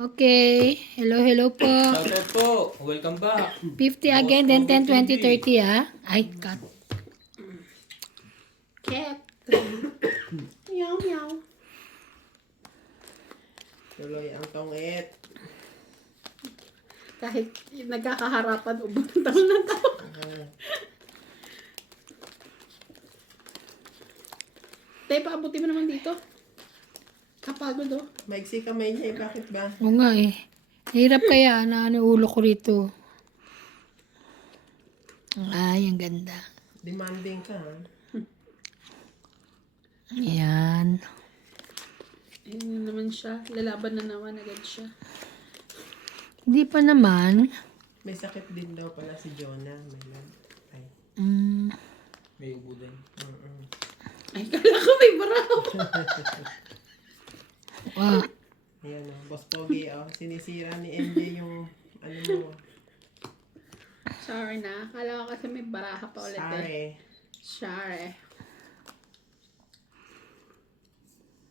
Okay. Hello, hello po. Shoutout po. Welcome back. 50 again, then 10, 20, 30 ah. Ay, cut. Cat. Meow, meow. Tuloy ang tongit. Kahit nagkakaharapan, ubuntaw na to. Tay, paabuti mo naman dito. Kapagod oh. Maiksi kamay niya eh. Bakit ba? Oo nga eh. Hirap kaya na ano ulo ko rito. Ay, ang ganda. Demanding ka ha? Ayan. Ayun na naman siya. Lalaban na naman agad siya. Hindi pa naman. May sakit din daw pala si Jonah. Ay. May ubo din. Ay, kala ko may baraw. Wow. Ayan o. Boss Pogi o. Sinisira ni MJ yung ano mo. Sorry na. Kala ko kasi may baraha pa ulit eh. Sorry. Sorry.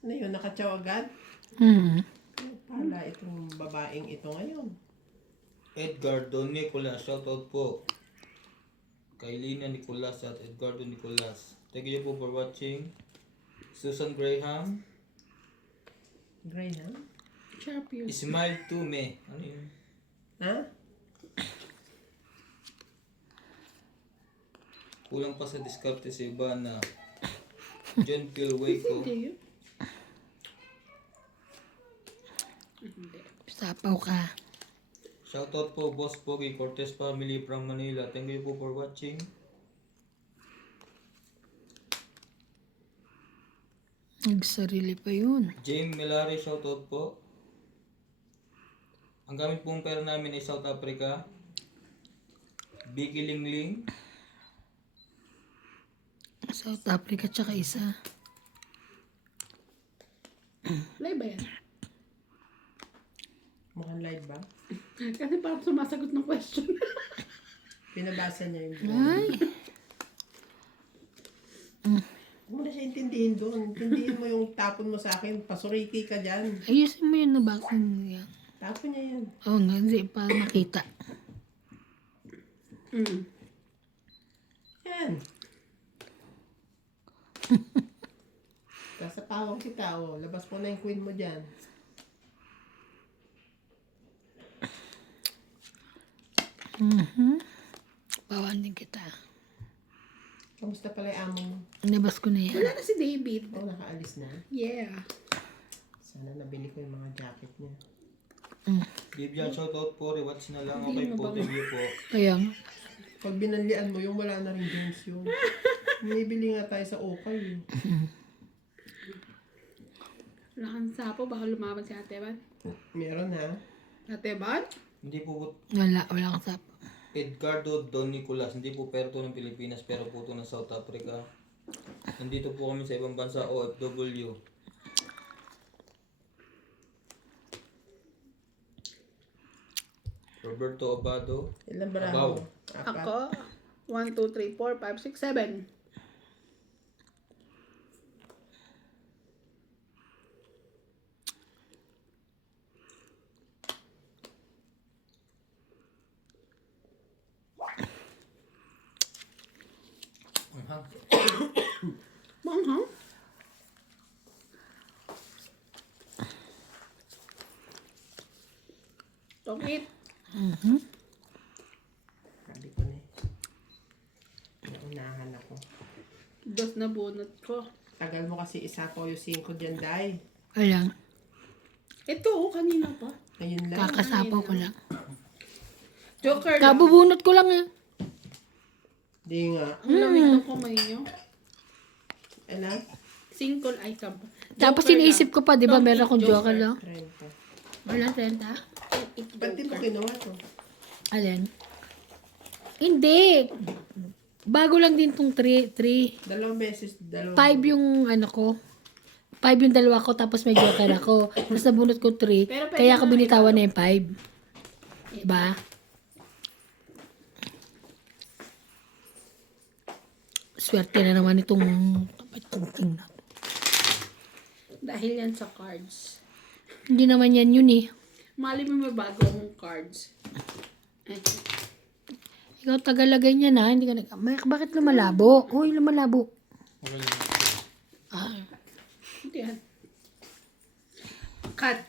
Ano yun? Nakatsaw agad? Pala itong babaeng ito ngayon. Edgardo Nicolas. Shoutout po. Kailina Nicolas at Edgardo Nicolas. Thank you po for watching. Susan Graham. Graham? Sharp yun. Smile to me. Ano yun? Ha? Kulang pa sa diskarte si iba na John Pilwayco. Hindi yun. Hindi. Sapaw ka. Shoutout po Boss Pogi Cortez family from Manila. Thank you po for watching. Nagsarili pa yun. James Melari, shoutout po. Ang gamit pong pera namin ay South Africa. Biggie Lingling. South Africa tsaka isa. Live ba yan? Mukhang live ba? Kasi parang sumasagot ng question. Pinabasa niya yung Ay. Huwag mo na siya intindihin doon. Intindihin mo yung tapon mo sa akin. Pasuriki ka dyan. Ayusin mo yun na bakit yan. Tapon niya yan. Oo nga, hindi pa makita. Yan. Nasa pawang kita, oh. Labas mo na yung queen mo dyan. Bawan din kita. Kamusta pala yung amo mo? Nabas ko na yan. Wala na si David. Oh, nakaalis na. Yeah. Sana nabili ko yung mga jacket niya. Vivian, shoutout po. Rewatch na lang ako kay po. Thank you po. Kaya nga. Pag binanlian mo yung wala na rin jeans yun. Bumibili nga tayo sa Okay. Wala kang sapo. Baka lumaban si Ate Ban. Meron ha. Ate Ban? Hindi po Wala kang sap. Edgardo Don Nicolas. Hindi po pero to ng Pilipinas pero po to ng South Africa. Nandito po kami sa ibang bansa OFW. Roberto Abado. Ilan ba Abaw. mo? Apat. Ako. 1, 2, 3, 4, 5, 6, 7. Manghang? Tokit. Sabi ko na eh. Naunahan ako. Dos na bunot ko. Tagal mo kasi isa ko yung 5 dyan, Day. Walang. Ito, kanina pa. Ayun lang. Kakasapaw ko lang. Joker lang. Kabubunot ko lang eh. Di nga. Ang lamig ng kamay niyo. Ano? Single item. Tapos Joker iniisip ko pa, di ba, Don't meron eat akong joker lang. 30. Wala, 30. lang. Ba't di mo kinuha to? Alin? Hindi. Bago lang din tong 3. 2 beses, 2. 5 yung ano ko. 5 yung dalawa ko, tapos may joker ako. Tapos nabunot ko 3. Pero pwede Kaya ako naman binitawan na yung 5. Diba? Swerte na naman itong tingting na to. Dahil yan sa cards. Hindi naman yan yun eh. Mali mo may bagong cards. Eh, Ikaw tagalagay niya na, hindi ka bakit lumalabo? Uy, lumalabo. Okay lang. Ah, ito yan. Cut.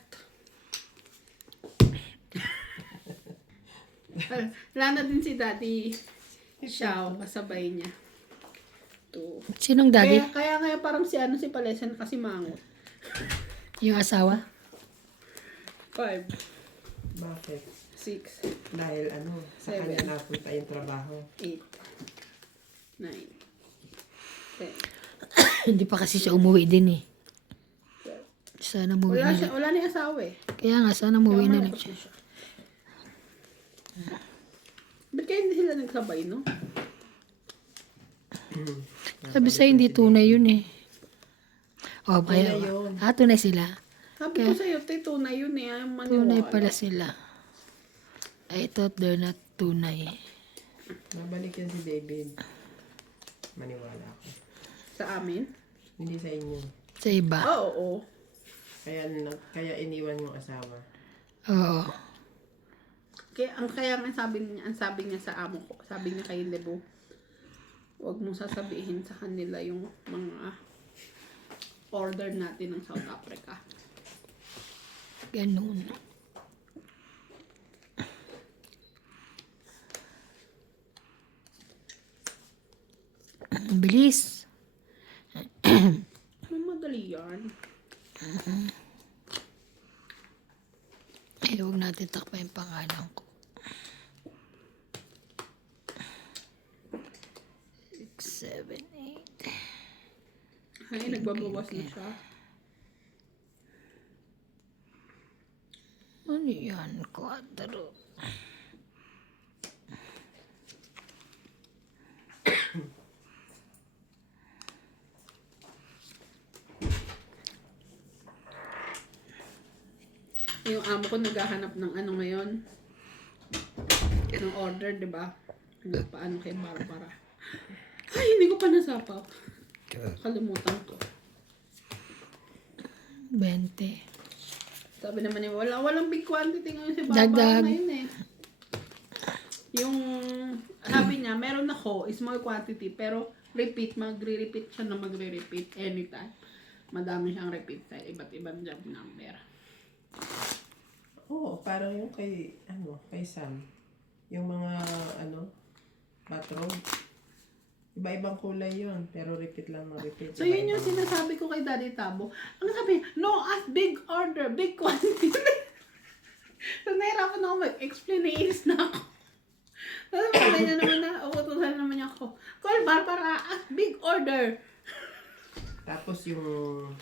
Wala na din si Daddy Xiao, kasabay niya. Two. sinong daddy? Kaya parang si Palesen kasi mangot. Yung asawa? 5, Bakit? 6, Dahil sa Seven. kanya napunta yung trabaho. 8, 9, 10. Hindi pa kasi siya umuwi din eh. Sana umuwi na lang. Wala na yung asawa eh. Kaya nga, sana umuwi Kaya na lang malungkot siya. na siya. Ba't kaya hindi sila nagsabay, no? Sabi sa'yo, hindi tunay yun eh. Oh, kaya, Tunay yun. tunay sila. Sabi ko sa'yo, tunay yun eh. Ayaw maniwala. Tunay pala sila. I thought they're not tunay. Nabalik yan si David. Maniwala ako. Sa amin? Hindi sa inyo. Sa iba. Oo. Kaya iniwan yung asawa. Oo. Kaya nga ang sabi niya sa amo ko, sabi niya kay Lebo, huwag mong sasabihin sa kanila yung mga order natin ng South Africa. Ganun. Ang bilis. Madali yan. Ay, huwag natin takpa yung pangalan ko. 6, 7, 8. Ay, nagbabawas na siya. Ano yan? 4. Yung amo ko naghahanap ng ano ngayon. Ng order, di ba? Paano kay Barbara. Ay, hindi ko pa nasapaw. Kalimutan ko. 20. Sabi naman niya, walang big quantity ngayon si Barbara Dagdag. ngayon eh. Yung, sabi niya, meron ako, small quantity, pero magre-repeat siya na magre-repeat anytime. Madami siyang repeat sa iba't ibang job number. Oo, parang yung kay Sam. Yung mga, bathrobe. Iba-ibang kulay yon pero repeat lang ng repeat. So yun yung sinasabi ko kay Daddy Tabo. Ang sabi, no, as big order, big quantity. So nahirapan ako mag-explain, naiinis na ako. Tapos patay na naman na, utusan naman niya ako. Call Barbara, as big order. Tapos yung...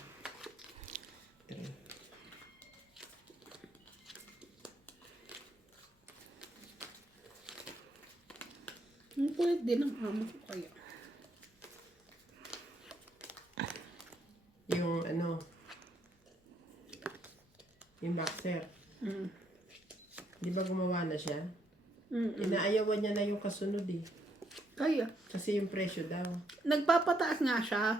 Ang kulit din ang amo ko kaya. Yung yung boxer. Mm. Di ba gumawa na siya? Mm-mm. Inaayawan niya na yung kasunod eh. Kaya. Kasi yung presyo daw. Nagpapataas nga siya.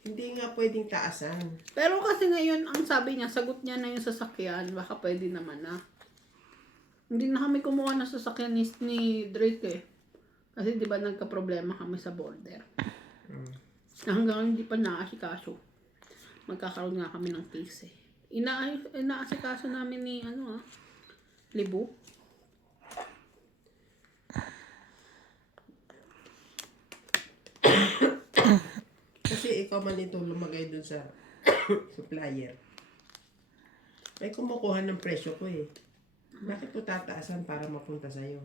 Hindi nga pwedeng taasan. Pero kasi ngayon, ang sabi niya, sagot niya na yung sasakyan. Baka pwede naman na. Hindi na kami kumuha ng sasakyan ni Drake eh. Kasi di ba nagka-problema kami sa border. Hanggang hindi pa naasikaso. Magkakaroon nga kami ng case eh. Inaasikaso namin ni Libo. Kasi ikaw man ito lumagay dun sa supplier. Ay kumukuha ng presyo ko eh. Bakit ko tataasan para mapunta sa'yo?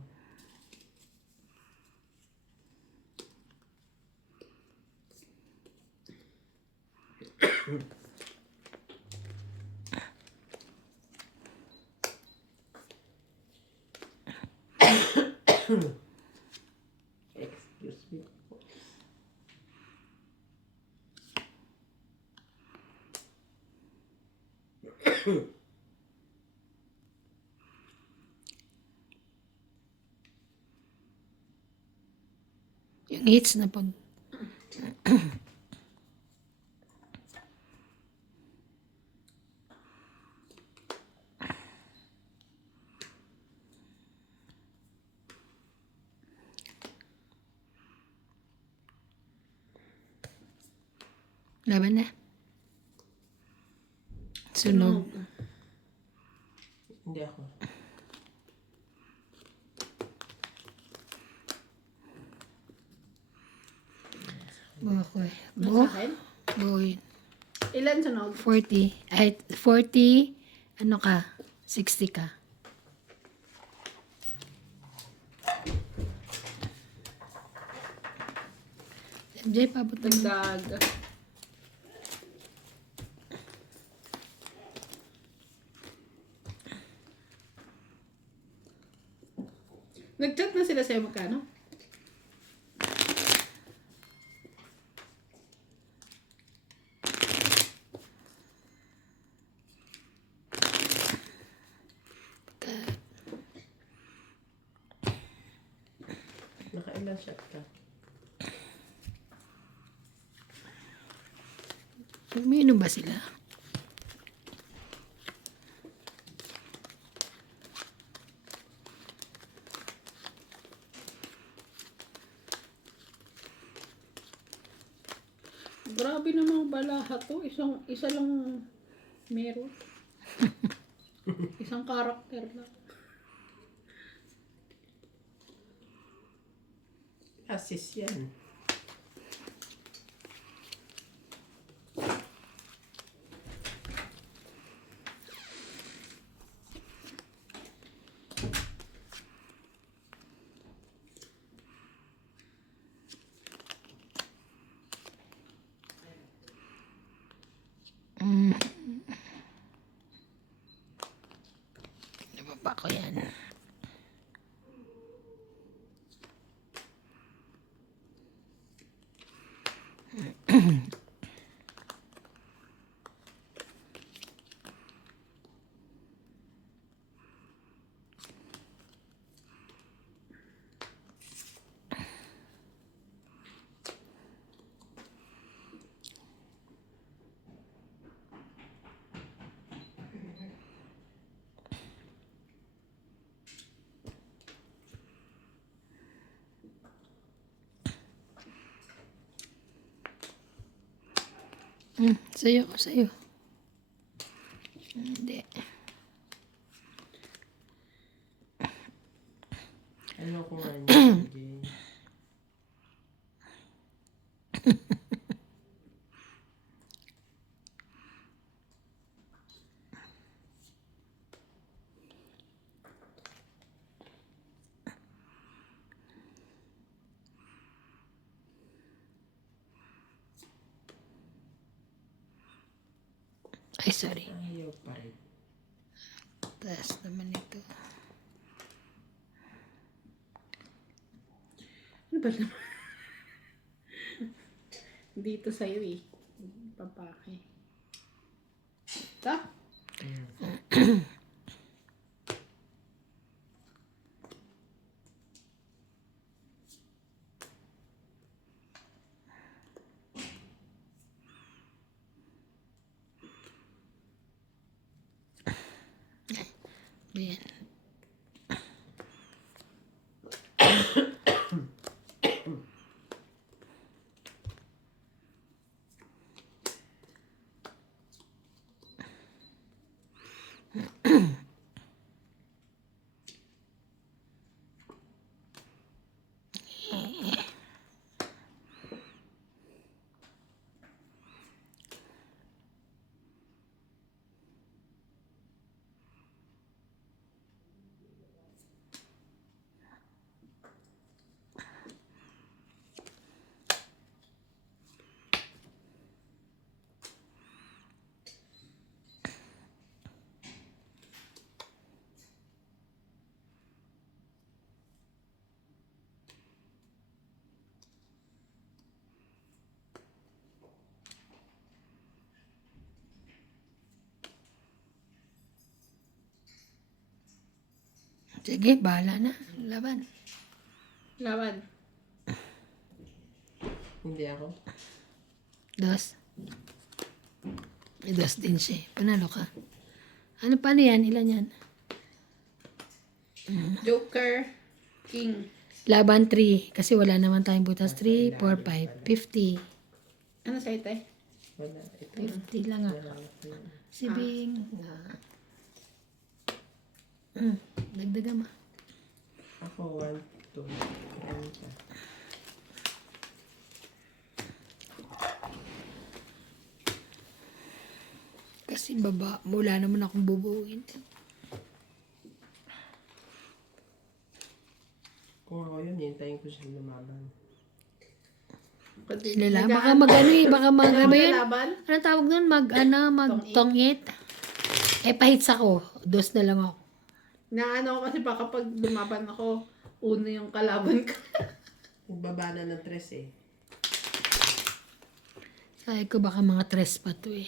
Excuse me. Yung hits na pag... Laban na. Sunog. Hindi ako. Bukoy. Nasa akin? Bukoy. Ilan sunog? 40. Ay, 40. Ano ka? 60 ka. MJ, pabot naman. Dagdag. Nag-chat na sila sa'yo magkano? Nakailan shot ka? Umiinom ba sila? Grabe namang balaha to. Isa lang meron. Isang karakter lang. Assist yan. Nababa ko yan. Sa'yo, sa'yo. Hindi. Ano ko nga niya? Ay, sorry. Ayaw pa rin. Taas naman ito. Ano ba naman? Dito sa'yo eh. Papaki. Ta? Ayan. Sige, bahala na. Laban. Laban. Hindi ako. Dos. May dos din siya. Panalo ka. Ano, paano yan? Ilan yan? Joker. King. Laban 3. Kasi wala naman tayong butas. 3, 4, 5, 50. Ano sa'yo tayo? Wala. Ito. 50 lang ako. Wala ito yun. Si Bing. Dagdagan mo. Ako, 1, 2, 3. Kasi baba, wala naman akong bubuuin. Kung ako yun, hintayin ko siya lumaban. Nila, baka mag-ano eh, baka mag-ano ba yun? Laban? Ano tawag doon? Mag-tongit? Eh, pahits ako. 2 na lang ako. Na kasi baka pag lumaban ako, uno yung kalaban ko. Nagbaba na ng 3 eh. Sabi ko baka mga 3 pa to eh.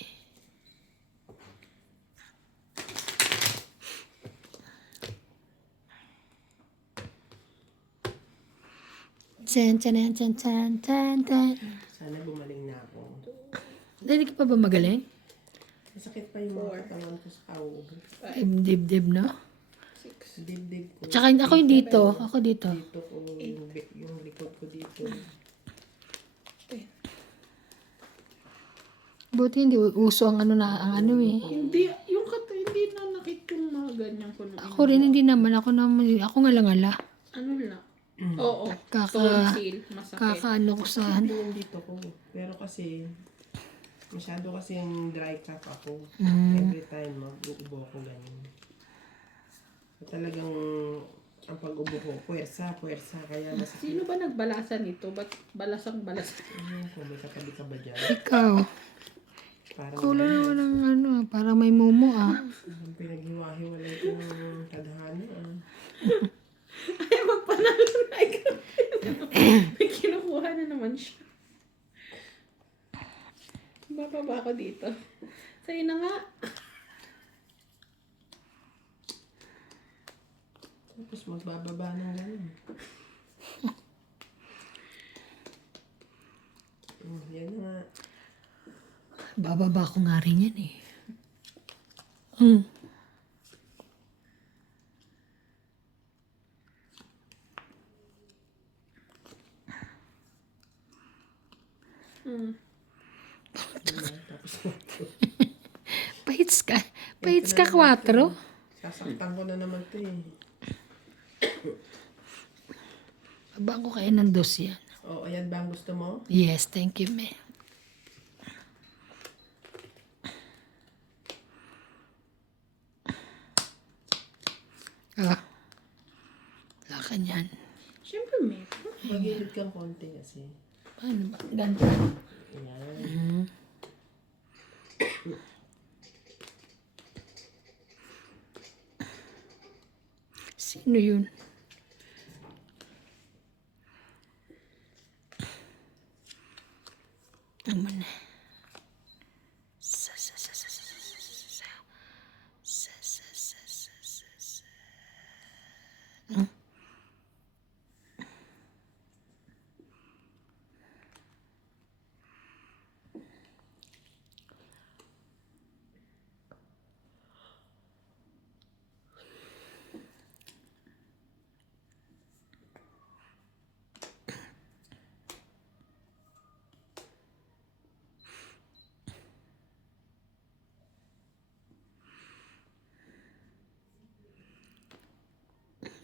Chan chan chan chan chan chan. Sana gumaling na ako. Hindi ka pa ba magaling? Masakit pa yung mga katawan ko sa kaog. Dib-dib, no? Dibdib ko. Tsaka ako yung dito. Ako dito. Dito ko, yung likod ko dito. Buti hindi uso ang ano na, ang ano eh. Hindi, hindi na nakit yung mga ganyan ko na. Ako rin hindi naman. Ako ngala-ngala. Ano lang? Oo. Kaka- Tonsil. Masakit. Kakaano ko sa Hindi yung dito ko. Pero kasi, masyado kasi yung dry cough ako. Every time mag-ubo ko ganyan. Talagang ang pag-ubo ko, puwersa. Kaya masakit. Sino ba nagbalasan nito? Ba't balasang-balas? Kung may katabi ka ba dyan? ikaw. Parang Kulo naman ng ano, parang may mumu ah. pinaghiwa-hiwalay kong tadhana. Ay, magpanalo na ikaw. May kinukuha na naman siya. Bababa ako dito. Sa'yo na nga. Tapos magbababa ng gano'n. Yan na nga. Bababa ko nga rin yan eh. Hmm. Pahits ka. Pahits ka 4. Sasaktan ko na naman ito eh. Babaan ko kayo ng 2 yan. O, ayan ba ang gusto mo? Yes, thank you, me. Ah. Wala ka niyan. Siyempre, meron. Magilid kang konti kasi. Paano ba? Ganito. Ayan. Sino yun? Naman na. Sa.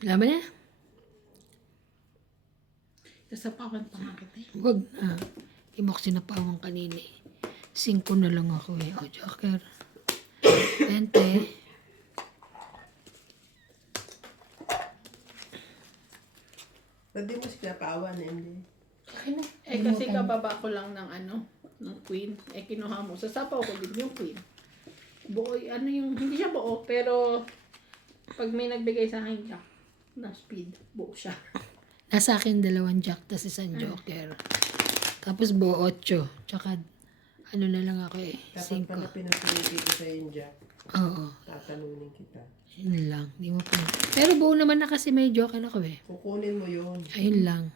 Laban na? Nasapawan pa nga kita eh. Huwag na. Di mo ako sinapawan kanina eh. 5 na lang ako eh. O, Joker. 20. Pwede mo sila paawan eh, hindi. Eh kasi kababa ko lang ng ng queen. Eh kinuha mo. Sasapaw ko din yung queen. Buo, hindi siya buo, pero pag may nagbigay sa akin jack na speed, buo siya. Nasa akin 2 jack, tas 1 Joker. Tapos buo 8. Tsaka, ano na lang ako eh. Dapat pala 5. pinapiliti ko sa yung jack. Oo. Tatalunin kita. Yun lang. Di mo pa. Pero buo naman na kasi may Joker ako eh. Kukunin mo yun. Ayun lang.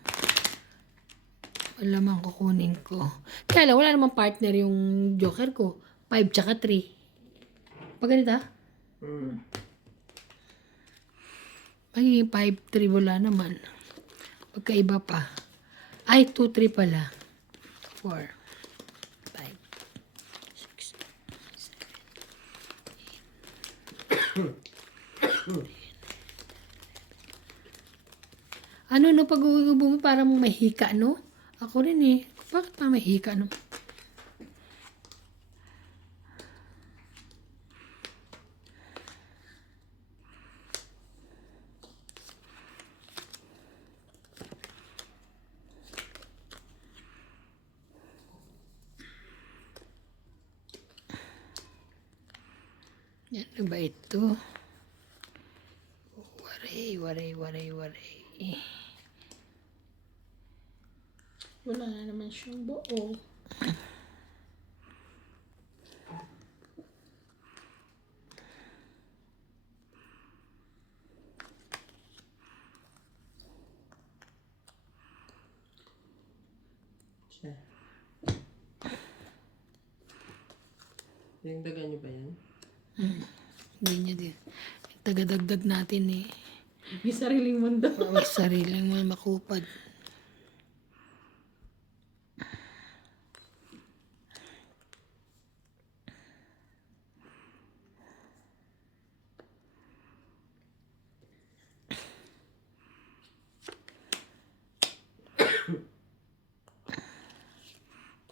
Wala man kukunin ko. Kaya lang, wala namang partner yung Joker ko. 5 tsaka 3. Pag ganito, magiging 5-3 wala naman. Pagkaiba pa. Ay, 2-3 pala. 4. 5. Ano no, pag uubo mo parang may hika, no? Ako rin eh. Bakit pa may hika, no? Yan, ano ba ito? Waray. Wala na naman siyang buo. Siya. Dagdagan niyo ba yan? Hindi niya din. Tagadagdag natin eh. May sariling mundo. May sariling mo makupad.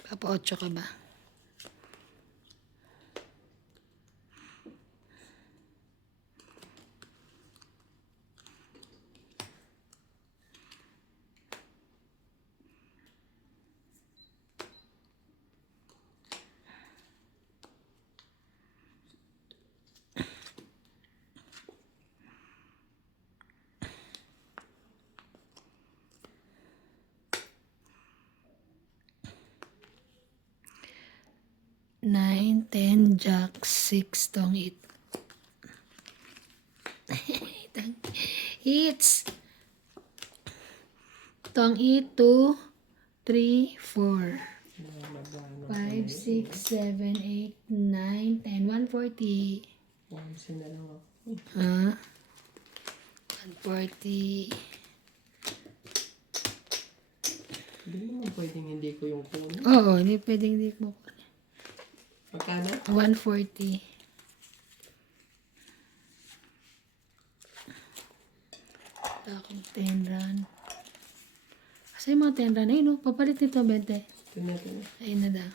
Papa 8 ka ba? Nine, 10, jack, 6, tong 8. Hits. Tong 8, 2, 3, 4. 5, 6, 7, 8, 9, 10, 140. Pumsin na lang ako. Ah, 140. Hindi naman pwedeng hindi ko yung kunin. Oo, hindi pwedeng hindi mo. Magkano? 140. Wala akong 10 run. Kasi yung mga 10 run, ayun no, papalit nito 20. Ito na. Ayun na daw.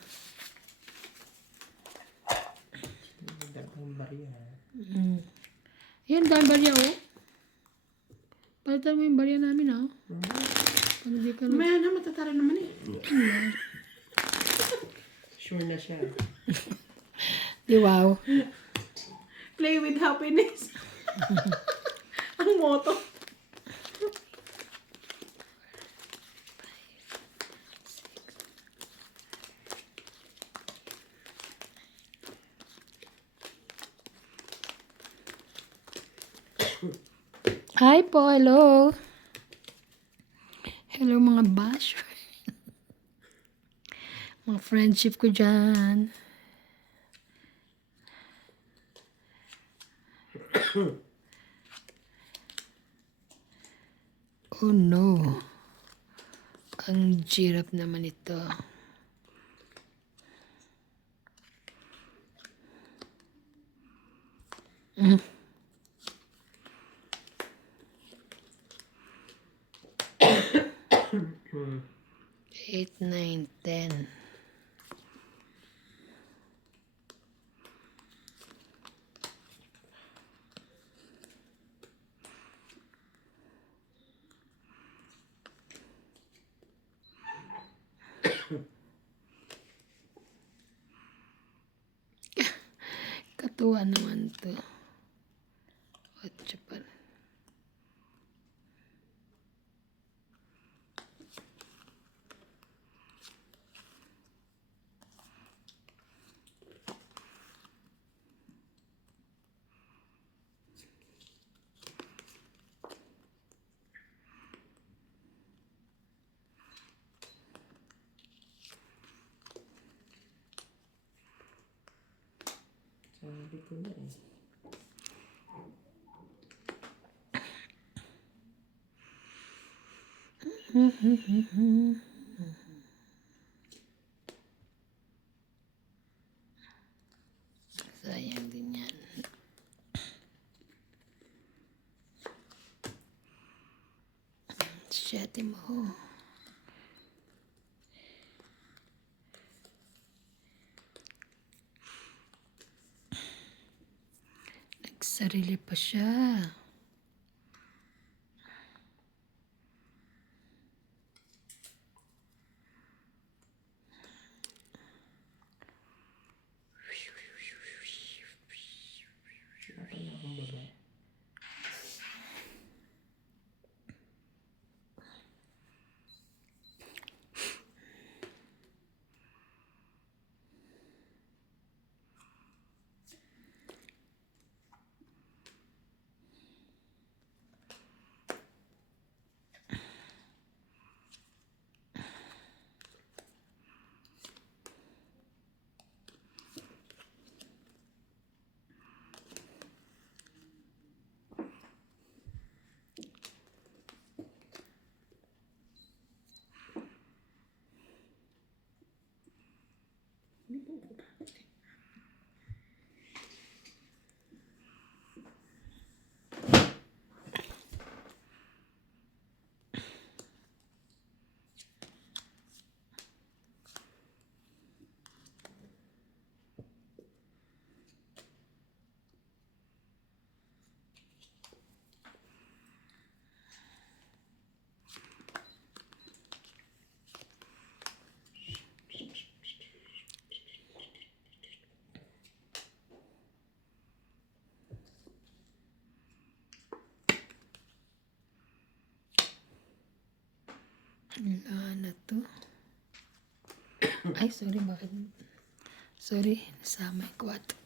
Dagang barya. Ayun, dahil barya oh. Palitan mo yung barya namin ah. Pag hindi ka na. Maya na, matatara naman eh. Sure na siya. Di wow. Play with happiness. Ang motto. Hi po, hello. Hello mga basher. Mga friendship ko dyan. Oh no. Ang girap naman ito. Eight, 9, 10. Katuwa naman to. Otso pala. Sabi ko na eh. Sayang din yan. Siyete mo. Nagsarili pa siya. Wala na akong baba. Wala na to. Ay, sorry, bakit? Sorry, nasama yung kwarto.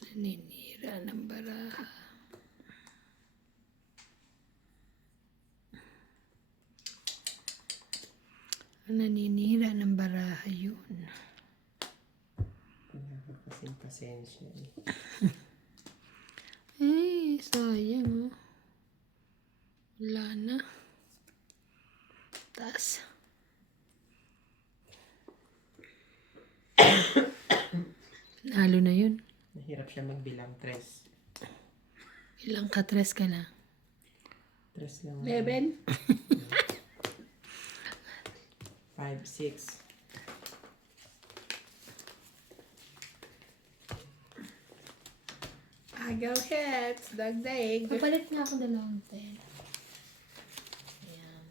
Naninira ng baraha. Naninira ng baraha yun. Wala ka kasing pasensya eh. Eh, sayang oh. Wala na. Taas. Nalo na yun. Nahirap siya magbilang. 3. Ilang katres ka na? 3 lang. 11. 5, 6. Agaw hits. Dagdag. Papalit na ako dalawang 10. Ayan.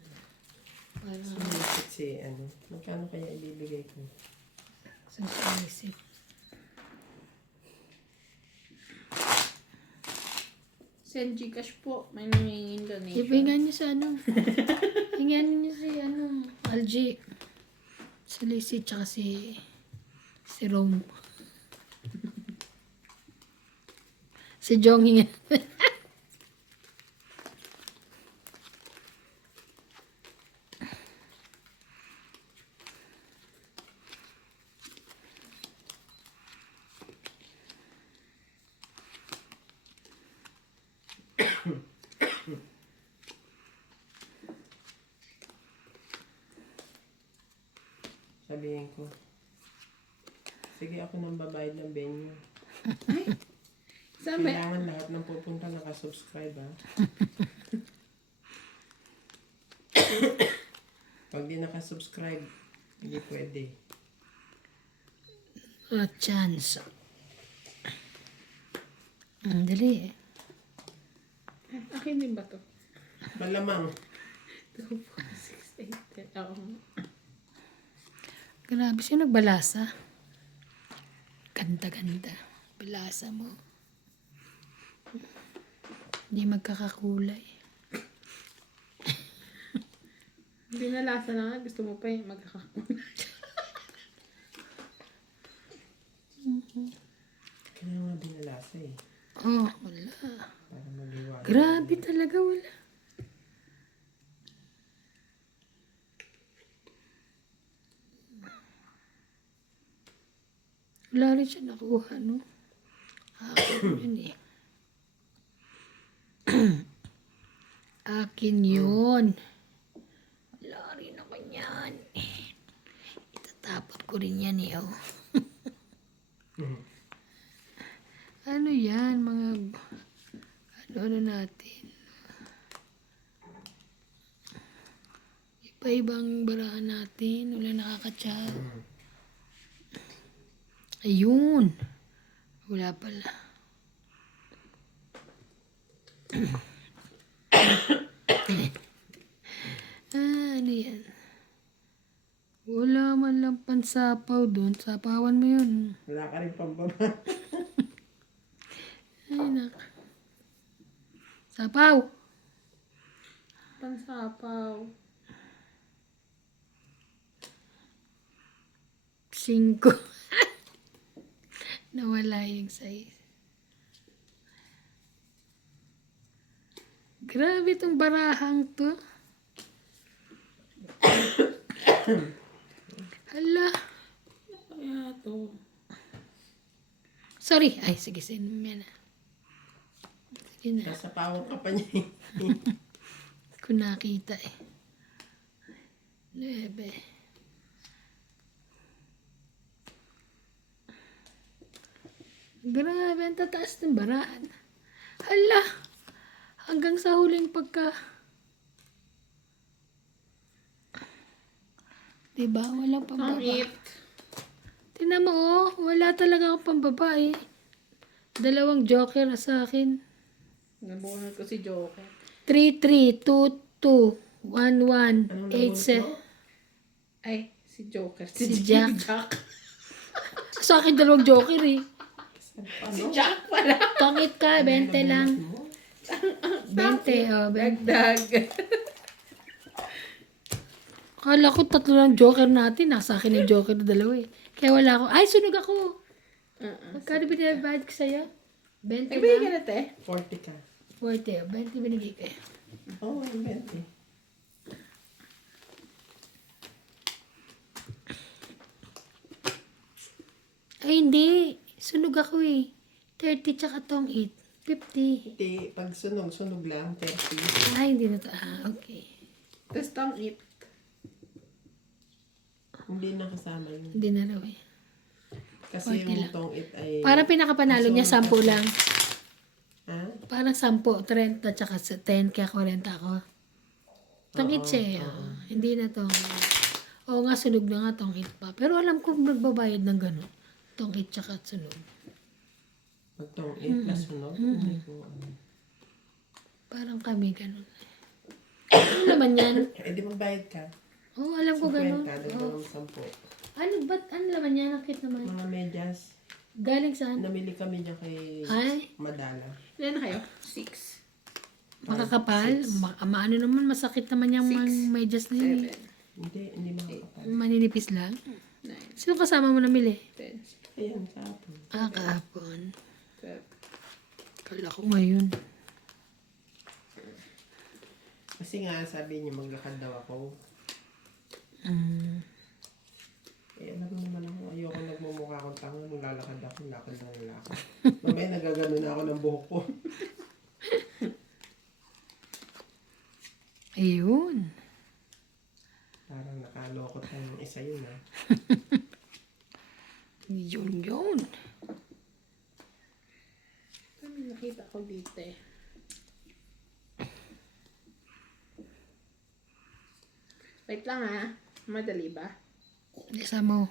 Para Sumisip si ano. Magkano kaya ibibigay ko? sumisip. Send Gcash po. May nangingin donation. Ipahingan niyo sa ano. Hingan niyo si ano. Algie. Si Lacey tsaka si Rome. Si Jong hingan. Sabihin ko. Sige, ako nang babayad ng venue. Sabi, Kailangan lahat ng pupunta nakasubscribe ha. Pag di nakasubscribe, hindi pwede. A chance. Dali. akin din ba to? Malamang. 2, 4, 6, 8, 10. Oo. Grabe siya nagbalasa. Ganda-ganda. Balasa mo. Hindi magkakakulay. Binalasa na nga. Gusto mo pa yung magkakakulay. Kaya nga binalasa eh. Oh, wala. Para mag-iwala. Grabe talaga, wala. Wala rin siya nakuha, no? Akin yun eh. Akin yun. Wala rin naman yan. Itatapon ko rin yan eh, oh. Wala nakaka-chat. Ayun. Wala pala. Ano yan? Wala man lang pansapaw doon. Sapawan mo yun. Wala ka rin pambaba. Ay, nak. Sapaw. Pansapaw. 5. Nawala yung size. Grabe tong barahang to. Hala. Kaya to. Sorry. Ay, sige, send mo yan na. Sige na. Nasa pawang ka pa niya. Kung nakita eh. 9. Grabe, ang tataas ng baraan. Hala! Hanggang sa huling pagka... Diba? Walang pambaba. Pangit. Tingnan mo, oh. Wala talaga akong pambabae. 2 joker na sa akin. Nabunod ko si Joker. 3, 3, 2, 2, 1, 1, Anong 8, nabunot mo? Ay, si Joker. Si Jack. Jack. Sa akin 2 joker eh. Si Jack pala. Pangit ka, 20 lang. 20, oh, 20. Dagdag. Akala ko 3 lang joker natin. Nasa akin yung joker na 2 eh. Kaya wala ako. Ay, sunog ako. Magkano binabayad ko sa'yo? 20 Nagbigay ka lang. na, te? 40 ka. 40. 20 binigay ko eh. Oo, 20. Ay, hindi. Sunog ako eh. 30 tsaka tong 8. 50. Hindi, pag sunog lang, 30. Ay, hindi na to. Ah, okay. Tapos tong it. Hindi na kasama yun. Hindi na raw eh. Kasi 40 yung lang. tong it ay... Parang pinakapanalo niya, 10 lang. Ha? Parang 10, 30, tsaka 10, kaya 40 ako. Tong 8 siya eh. Oh. Hindi na to. Oo nga, sunog na nga tong 8 pa. Pero alam ko nagbabayad ng gano'n. Tong 8 tsaka sunog. Pag tong it plus sunog, hindi ko... Parang kami gano'n. Ano naman yan? Eh, di magbayad ka. Oo, alam ko 50, gano'n. dagdag Oo. ng 10. Ano naman yan? Nakit naman. Mga medyas. Galing saan? Namili kami dyan kay Ay, Madala. Ilan na kayo? 6. makakapal. Maano naman, masakit naman yung mga medyas na yun. eh. 7. Hindi makakapal. Maninipis lang. 9. Sino kasama mo namili? 10. Ayan, kahapon. Ah, kahapon. 12. Kala ko ngayon. Kasi nga, sabi niya, maglakad daw ako. Mm. Eh, alam mo naman ako, ayoko nagmumukha akong tanga nung lalakad ako, lakad lang ng lakad. Mamaya nagagano na ako ng buhok ko. Ayun. Parang nakalokot na yung isa yun, ha. Yun. Ano nakita ko dito eh? Wait lang ha. Madali ba? Isa mo.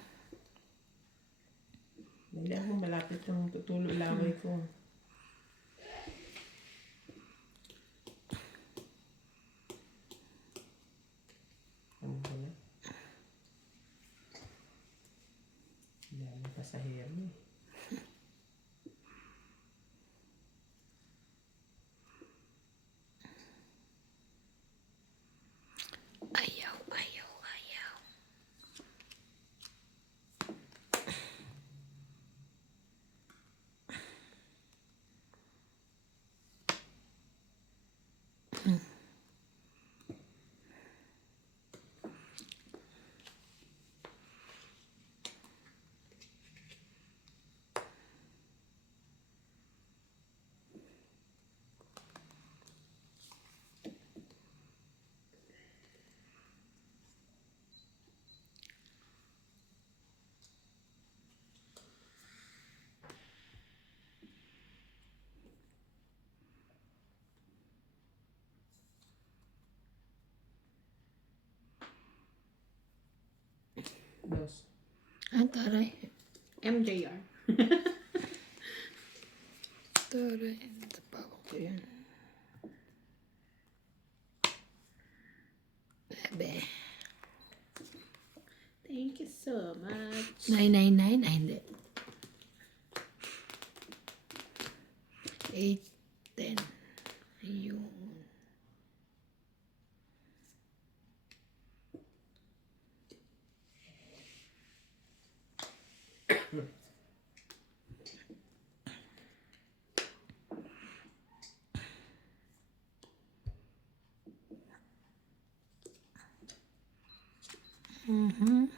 Dali ako, malapit ng tutulo laway ko. Ano ba na? Dami pasahero eh. Ayaw. Dos. Ah, taray. MJR. Taray. Tapawang ko yun. Bebe. Thank you so much. 999? Ay, hindi. 8, 10. Ayun. Mhm.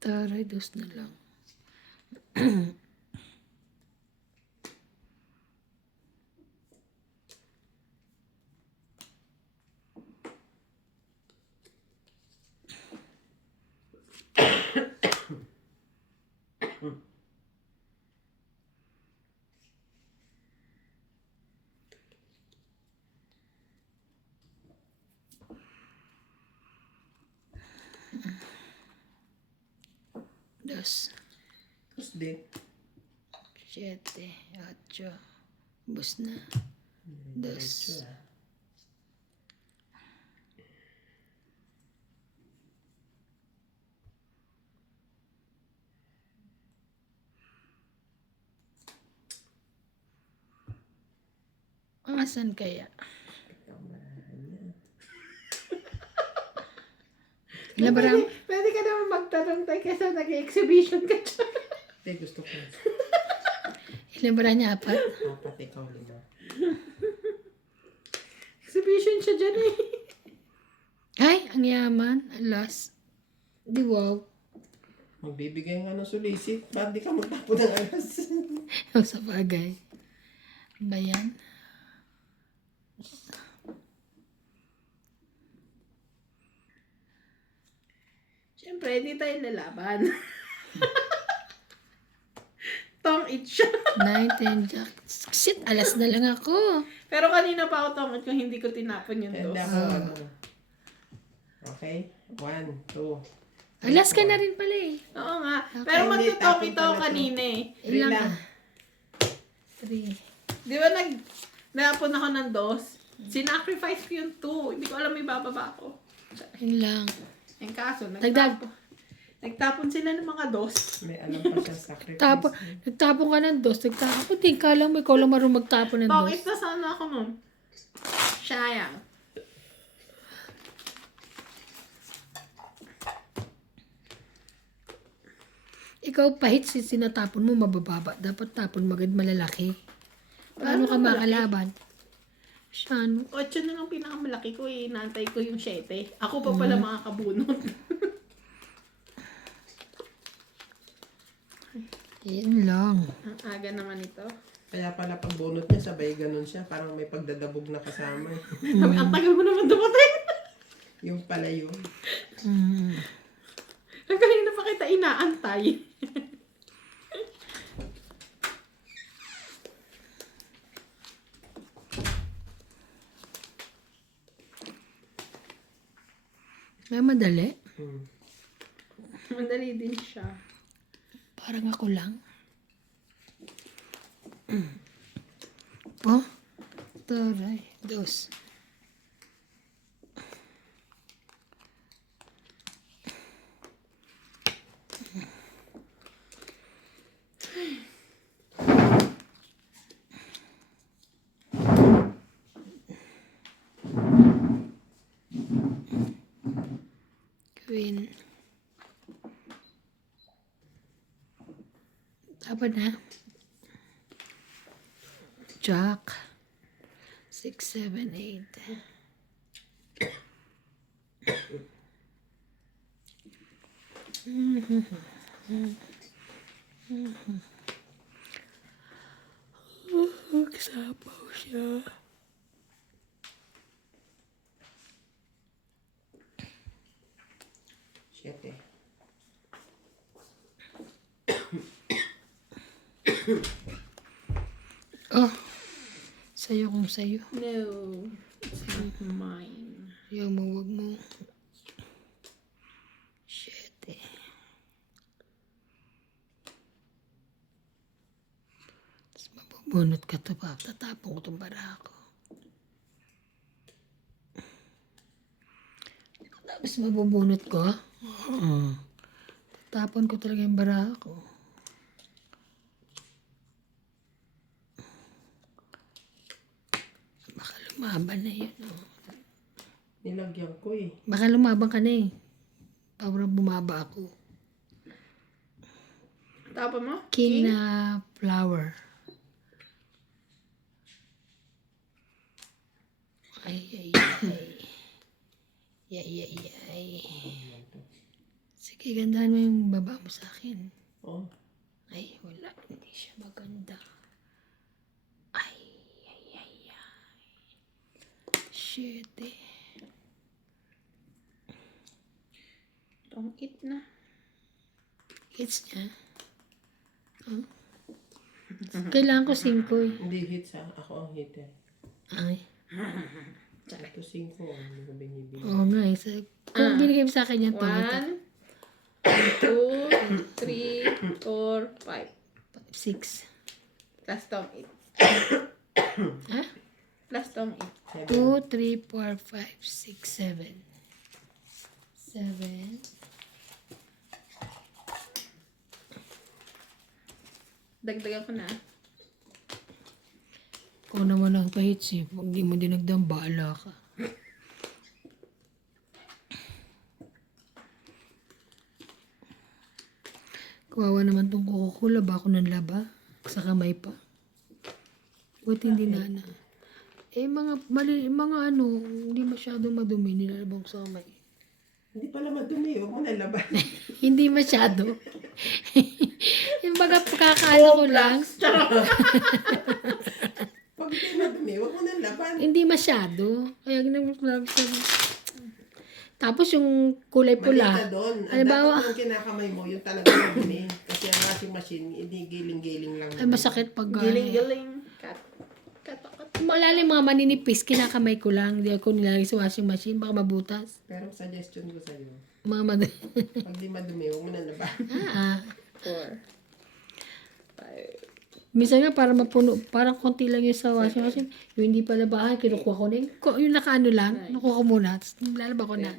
Taray, dos na lang. Dos. Dos din. 7, 8. Bus na. Diretso Dos. ah. Asan kaya? Labaram. Pwede ka naman magtanong tayo kaysa nag-exhibition ka dyan. Hindi, gusto ko. Ilan ba niya? 4? Apat, ikaw 5. Exhibition siya dyan eh. Ay, ang yaman. Alas. Di wow. Magbibigay nga ng sulisit. Ba't di ka magtapo ng alas? Sa bagay. Ba yan? Siyempre, hindi tayo lalaban. Tong it siya. 9, 10, jack. Shit, alas na lang ako. Pero kanina pa ako tong it kung hindi ko tinapon yung And dos. ako, ano. Okay? 1, 2. Alas ka na rin pala eh. Oo nga. Pero Hindi, magtutong tapon ito ako pala to. kanina eh. Ilang lang. 3. Di ba napon ako ng dos? Sinacrifice ko yung 2. Hindi ko alam may bababa ko. Yun lang. Yung kaso, Dagdag. nagtapon sila ng mga dos. May alam pa siya sacrifice. Nagtapon ka ng dos. Ako din ka lang. Ikaw lang marunong magtapon ng Tong dos. it na sana ako nun. Sayang. Ikaw pahit sinatapon mo mabababa. Dapat tapon magad malalaki. Paano ka Malalaki? makalaban? Siya ano? 8 na lang pinakamalaki ko eh. Nantay ko yung 7. Ako pa pala makakabunot. Yan lang. Ang aga naman ito. Kaya pala pag bunot niya, sabay ganun siya. Parang may pagdadabog na kasama eh. Ang tagal mo naman dumating. Yung pala yun. Mm. Ang kanina pa kita inaantay. May madali. Madali din siya. Parang ako lang. Oh, taray. Dos. Queen. Apa na? Jack. 6, 7, 8. Sapaw siya. Siyete. Oh, sa'yo kung sa'yo. No, it's not mine. Ayaw mo, wag mo. Shit eh. Tapos mabubunot ka to pa. Tatapon ko itong bara ko. Tapos mabubunot ko. Oo. Tatapon ko talaga yung bara ko. Baka lumaban na yun. Oh. Nilagyan ko eh. Baka lumaban ka na eh. Para bumaba ako. Tapa mo? King na flower. Ay, ay, ay. Yay, yay, yay. Sige, gandahan mo yung baba mo sa akin. Oh. Ay, wala. Hindi siya maganda. Ay, ay, ay, ay. Shit eh. Tongkit na. Hits niya. Huh? Kailangan ko 5 eh. Hindi hits ha. Ako ang hitter. Ay. Ito 5 ang binibili. Oo nga eh. Kung binigay mo sa akin yan, to. 1, 2, 3, 4, 5. 6. Plus tongkit. Ha? Plus tongkit. 2, 3, 4, 5, 6, 7. 7. Dagdagan ko na. Kung naman ang pahits eh. Pag di mo dinagdang, baala ka. Kawawa naman tong kuko ko. Laba ako ng laba. Sa kamay pa. Buti hindi na na. Eh, mga ano, hindi masyadong madumi. Nilalabang ko sa kamay. Hindi pala madumi. Huwag mo na laban. Hindi masyado. Yung baga pagkakaano ko lang. Pag hindi madumi, huwag mo na laban. Hindi masyado. Kaya ginagawa ko tapos yung kulay Mali pula. ka doon. Ang Halimbawa, dapat yung kinakamay mo, yung talagang madumi. Kasi ang washing machine, hindi giling-giling lang. ay masakit pag Giling-giling. Katakot. malalim mga maninipis, kinakamay ko lang. Hindi ako nilalagay sa washing machine. Baka mabutas. Pero suggestion ko sa'yo, Mga pag di madumi, huwag mo na laban. 4, 5. Minsan nga para mapuno, parang konti lang yung sa washing machine. Yung hindi pala bahay, kinukuha ko na yung nakaano lang, nakuha ko muna. Tapos lalaba ko na.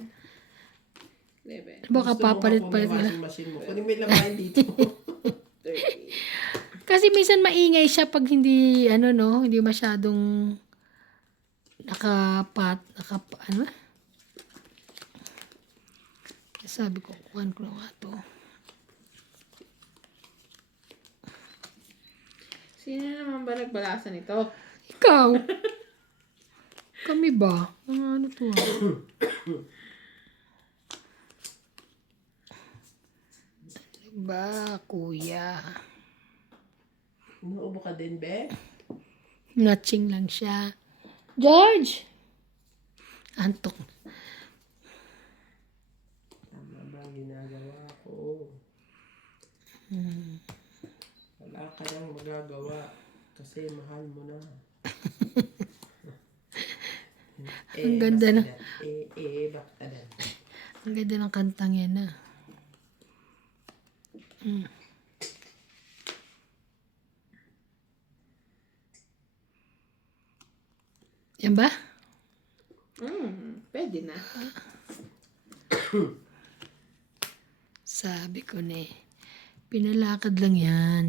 11. Baka Gusto mo papalit mapuno pa yung sila. washing machine mo. Kunin mo yung labahin dito. 30. Kasi minsan maingay siya pag hindi, ano no, hindi masyadong ano? Sabi ko, kuhan ko na nga to. Sino naman ba nagbalasan ito? Ikaw? Kami ba? Ano to ba, kuya? Inuubo ka din, be? Natching lang siya. George! Antok. Tama ba ang ginagawa ko? Wala ka nang magagawa kasi mahal mo na. Ang ganda na. Baktadan. Ang ganda ng kantang yan na. Yan ba? Pwede na. Sabi ko na eh. Pinalakad lang yan.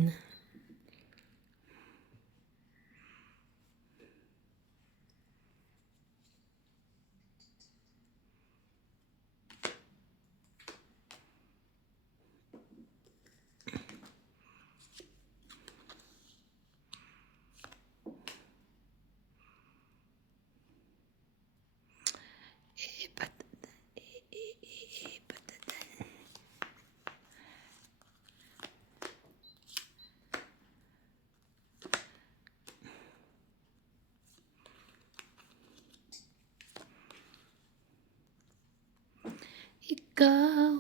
ikaw.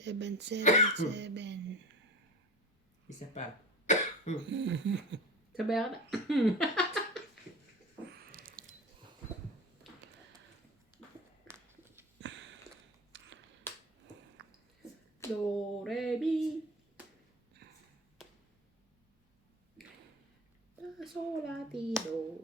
7. 7. Isa pa. Sabi ako na. Do, re, mi. Fa, sol, la, ti, do.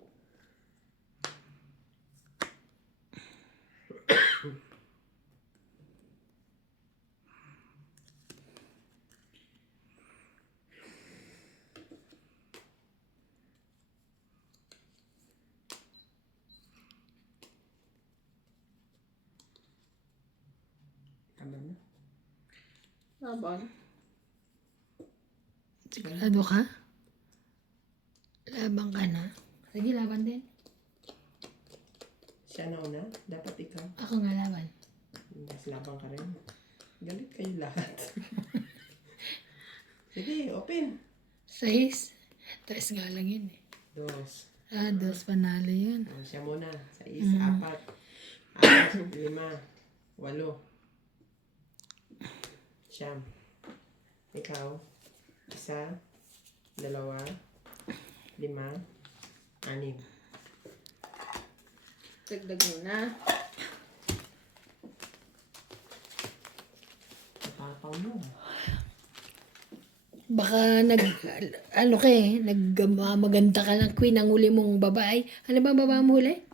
Tama na. Laban. Sigurado ka? Laban ka na? Sige, laban din. Siya na una. Dapat ikaw. Ako nga laban. Mas labang ka rin. Galit kayo lahat. Sige, open. 6. 3 nga lang yun eh. Dos. 2 panalo yun. Siya muna. 6, 4, 5, 8. Siyam. Ikaw. 1, 2, 5, 6. Dagdag mo na. Tapaw mo. Baka ano ka eh, maganda ka ng queen ang huli mong babae. Ano ba ang babae mo huli?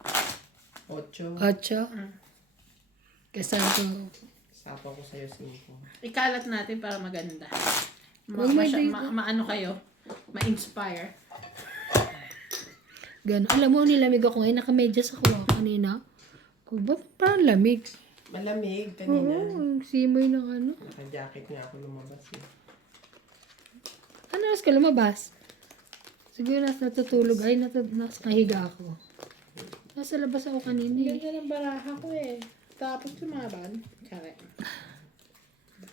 8. 8. Kasama ko. Sapo ko sa'yo 5. Ikalat natin para maganda. Huwag may date. Maano kayo? Ma-inspire. Gano'n. Alam mo, nilamig ako ngayon. Nakamedyas ako kanina. Ba't parang lamig? Malamig kanina. Oo, simoy ng ano. Naka-jacket nga ako lumabas eh. Ano oras ka lumabas? Siguro nasa natutulog. Ay, nasa kahiga ako. Nasa labas ako kanina eh. Ganda ng baraha ko eh. Tapos lumaban. Kare.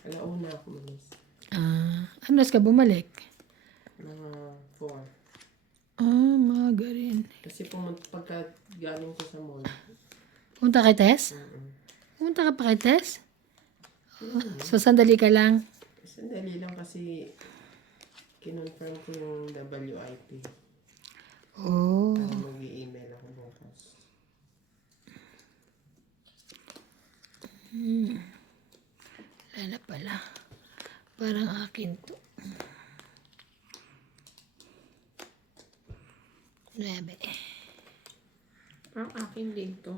Alauna ako malis. Ano oras ka bumalik? Mga 4. Maga rin. Kasi pagka galing ko sa mall. Punta kay Tess? Punta ka pa kay Tess? So, sandali ka lang. Sandali lang kasi kinonfirm ko yung WIP. Oh. Mag-i-email ako bukas. Wala pala. Parang akin to. 9. Ang akin din to.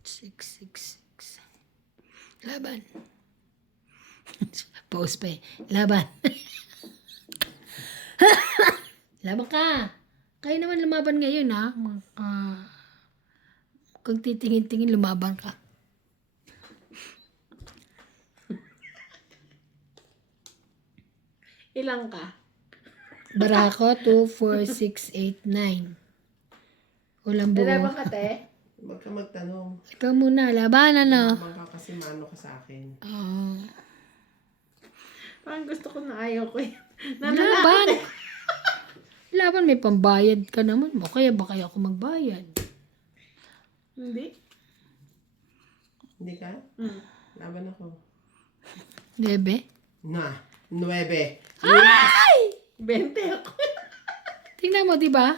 Six. Laban. Pause pa eh. Laban. Laban ka. Kayo naman lumaban ngayon ha. Kung titingin-tingin, lumaban ka. Ilang ka? Barako, 2, 4, 6, 8, 9. Walang buo. Dalawa ka, te? Huwag ka magtanong. Ikaw muna, laban ano? Habang ka kasi mano ka sa akin. Parang gusto ko na ayaw ko yun. Laban! Laban, may pambayad ka naman. O kaya ba kaya ako magbayad? Hindi? Hindi ka? Laban ako. 9. Na. 9. Ay! 20 ako. Tingnan mo, di ba?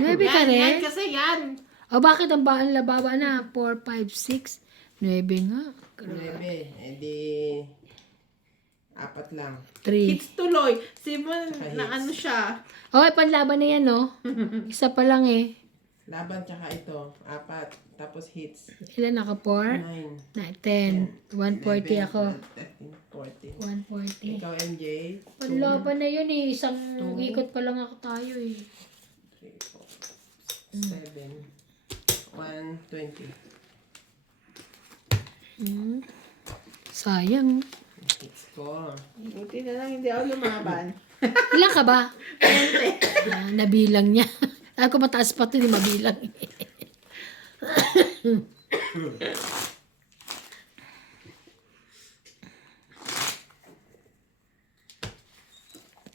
9 ka Yan rin? kasi yan. O bakit ang lababa na? 4, 5, 6. 9 nga. 9. Eh di... 4 lang. 3. Hits tuloy. Simon, Hits. na ano siya. Okay, panlaban na yan, no? Isa pa lang eh. Laban tsaka ito. 4. Tapos hits. Ilan ako? 4? 9. 10. 140 ako. 13, 14. 140. Ikaw, MJ. Panlaban na yun eh. Isang ikot pa lang ako tayo eh. 3, 4, 7, 120. Sayang. It's ko. Buti na lang hindi ako lumaban. Ilan ka ba? Nabilang niya. Ako mataas pa ito, di mabilang.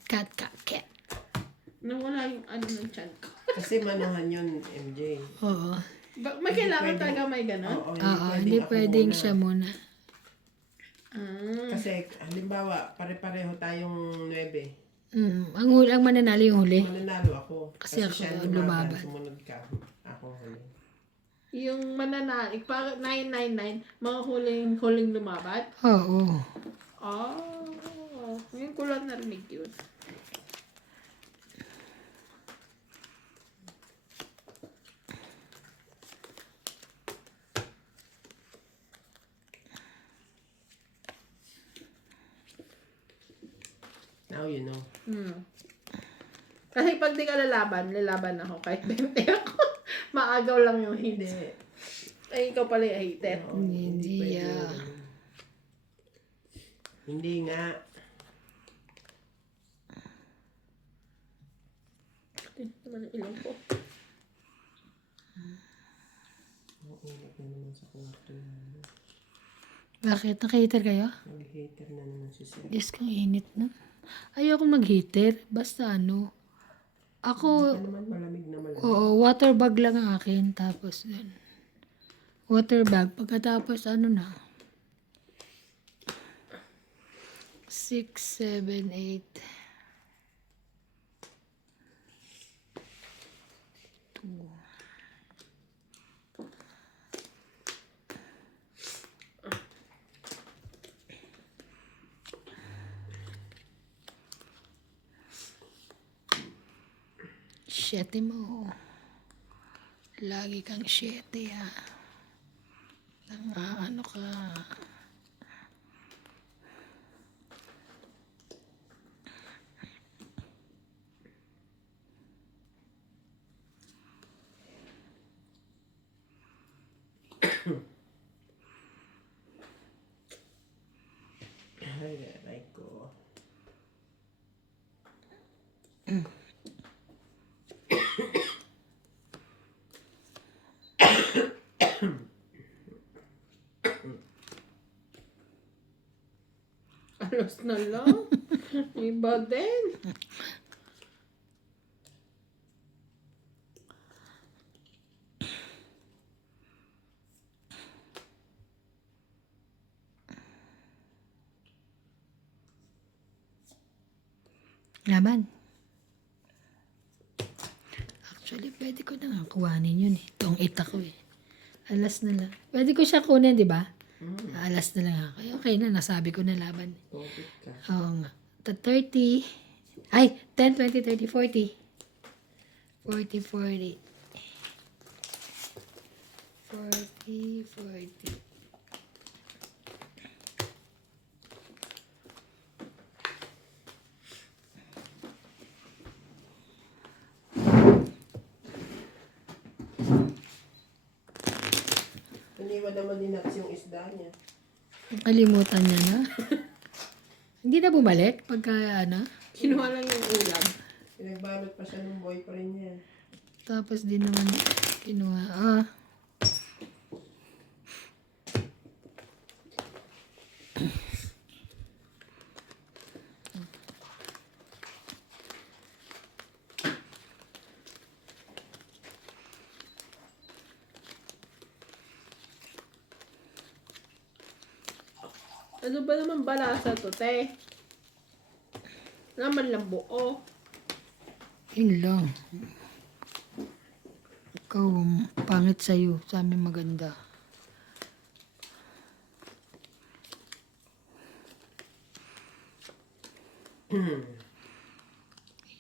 Cat. Nawala yung ano ng chan ko. Kasi manuhan yun, MJ. Oo. May kailangan talaga may ganon? Oo, hindi ako pwedeng muna. siya muna. Kasi, halimbawa, pare-pareho tayong 9. Ang mananalo yung huli. Mananalo ako. Kasi ako siya lumaban. Sumunod ka. Ako huli. Yung mananalig, parang 999, mga huling lumabat. Oo. Ngayon ko lang narinig yun. Now you know. Kasi pag di ka lalaban ako. Kahit 20 ako. Maagaw lang yung hindi. Ay, ikaw pala yung hater. Hindi pwede ah. yung ganun. Hindi nga. Ito naman ang ilong ko. Ang init na naman sa kwarto. Bakit? Naka-heater kayo? Nag-hater na naman si Sir. Diyos kong init na. Ayoko mag-heater. Basta ano. Ako, Ano naman malamig na malamig. oo, water bag lang ang akin. Tapos, yun. Water bag. Pagkatapos, ano na. 6, 7, 8. 2. Siyete mo. Lagi kang siyete ha. Ano ka. Ay, aray ko. Alos na lang. Iba din. Laban. Actually, pwede ko na nga kuhanin yun eh. Itong 8 ako eh. Alas na lang. Pwede ko siya kunin, di ba? Alas na lang ako. Okay na, nasabi ko na laban. Topit ka. Oo nga. 30. Ay, 10, 20, 30, 40. 40, 40. 40, 40. Iniwan naman ni Nats yung isda niya. Kalimutan niya na. Hindi na bumalik pagka ano. Kinuha lang yung ulam. Pinagbalot pa siya ng boyfriend niya. Tapos di naman kinuha. Ano ba naman balasa to, te? Naman lang buo. Yun lang. Ikaw, pangit sa'yo. Sa amin maganda.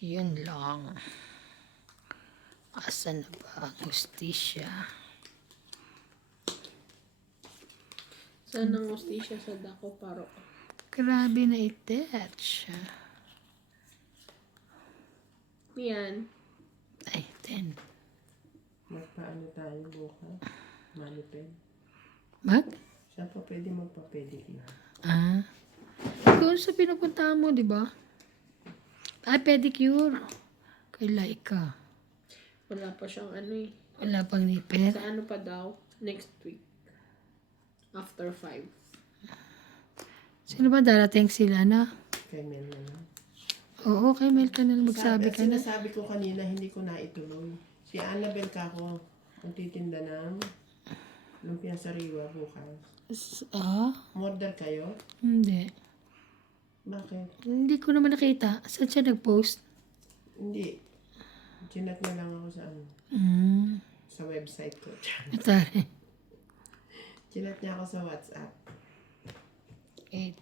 Yun lang. Asan na ba ang hustisya? Saan ang hostisya sa dako paro? Grabe na i-touch. Yan. Ay, 10. Magpaano tayo bukas? Maniped. Mag? Saan pa pwede magpa-pedicure? Ah. Doon sa pinupuntahan mo, di ba? Ah, pedicure. Kay Laika. Wala pa siyang ano eh. Wala pang nipper. Sa ano pa daw? Next week. After 5. Sino ba darating sila na? Kay Mel na lang. Oo, kay Mel ka na magsabi ka na. Sinasabi ko kanina, hindi ko na ituloy. Si Annabel Kako, ang titinda ng lumpia sariwa bukas. Order kayo? Hindi. Bakit? Hindi ko naman nakita. Saan siya nag-post? Hindi. Chinat na lang ako sa ano, sa website ko. Atari. Chinat niya ako sa WhatsApp. 8.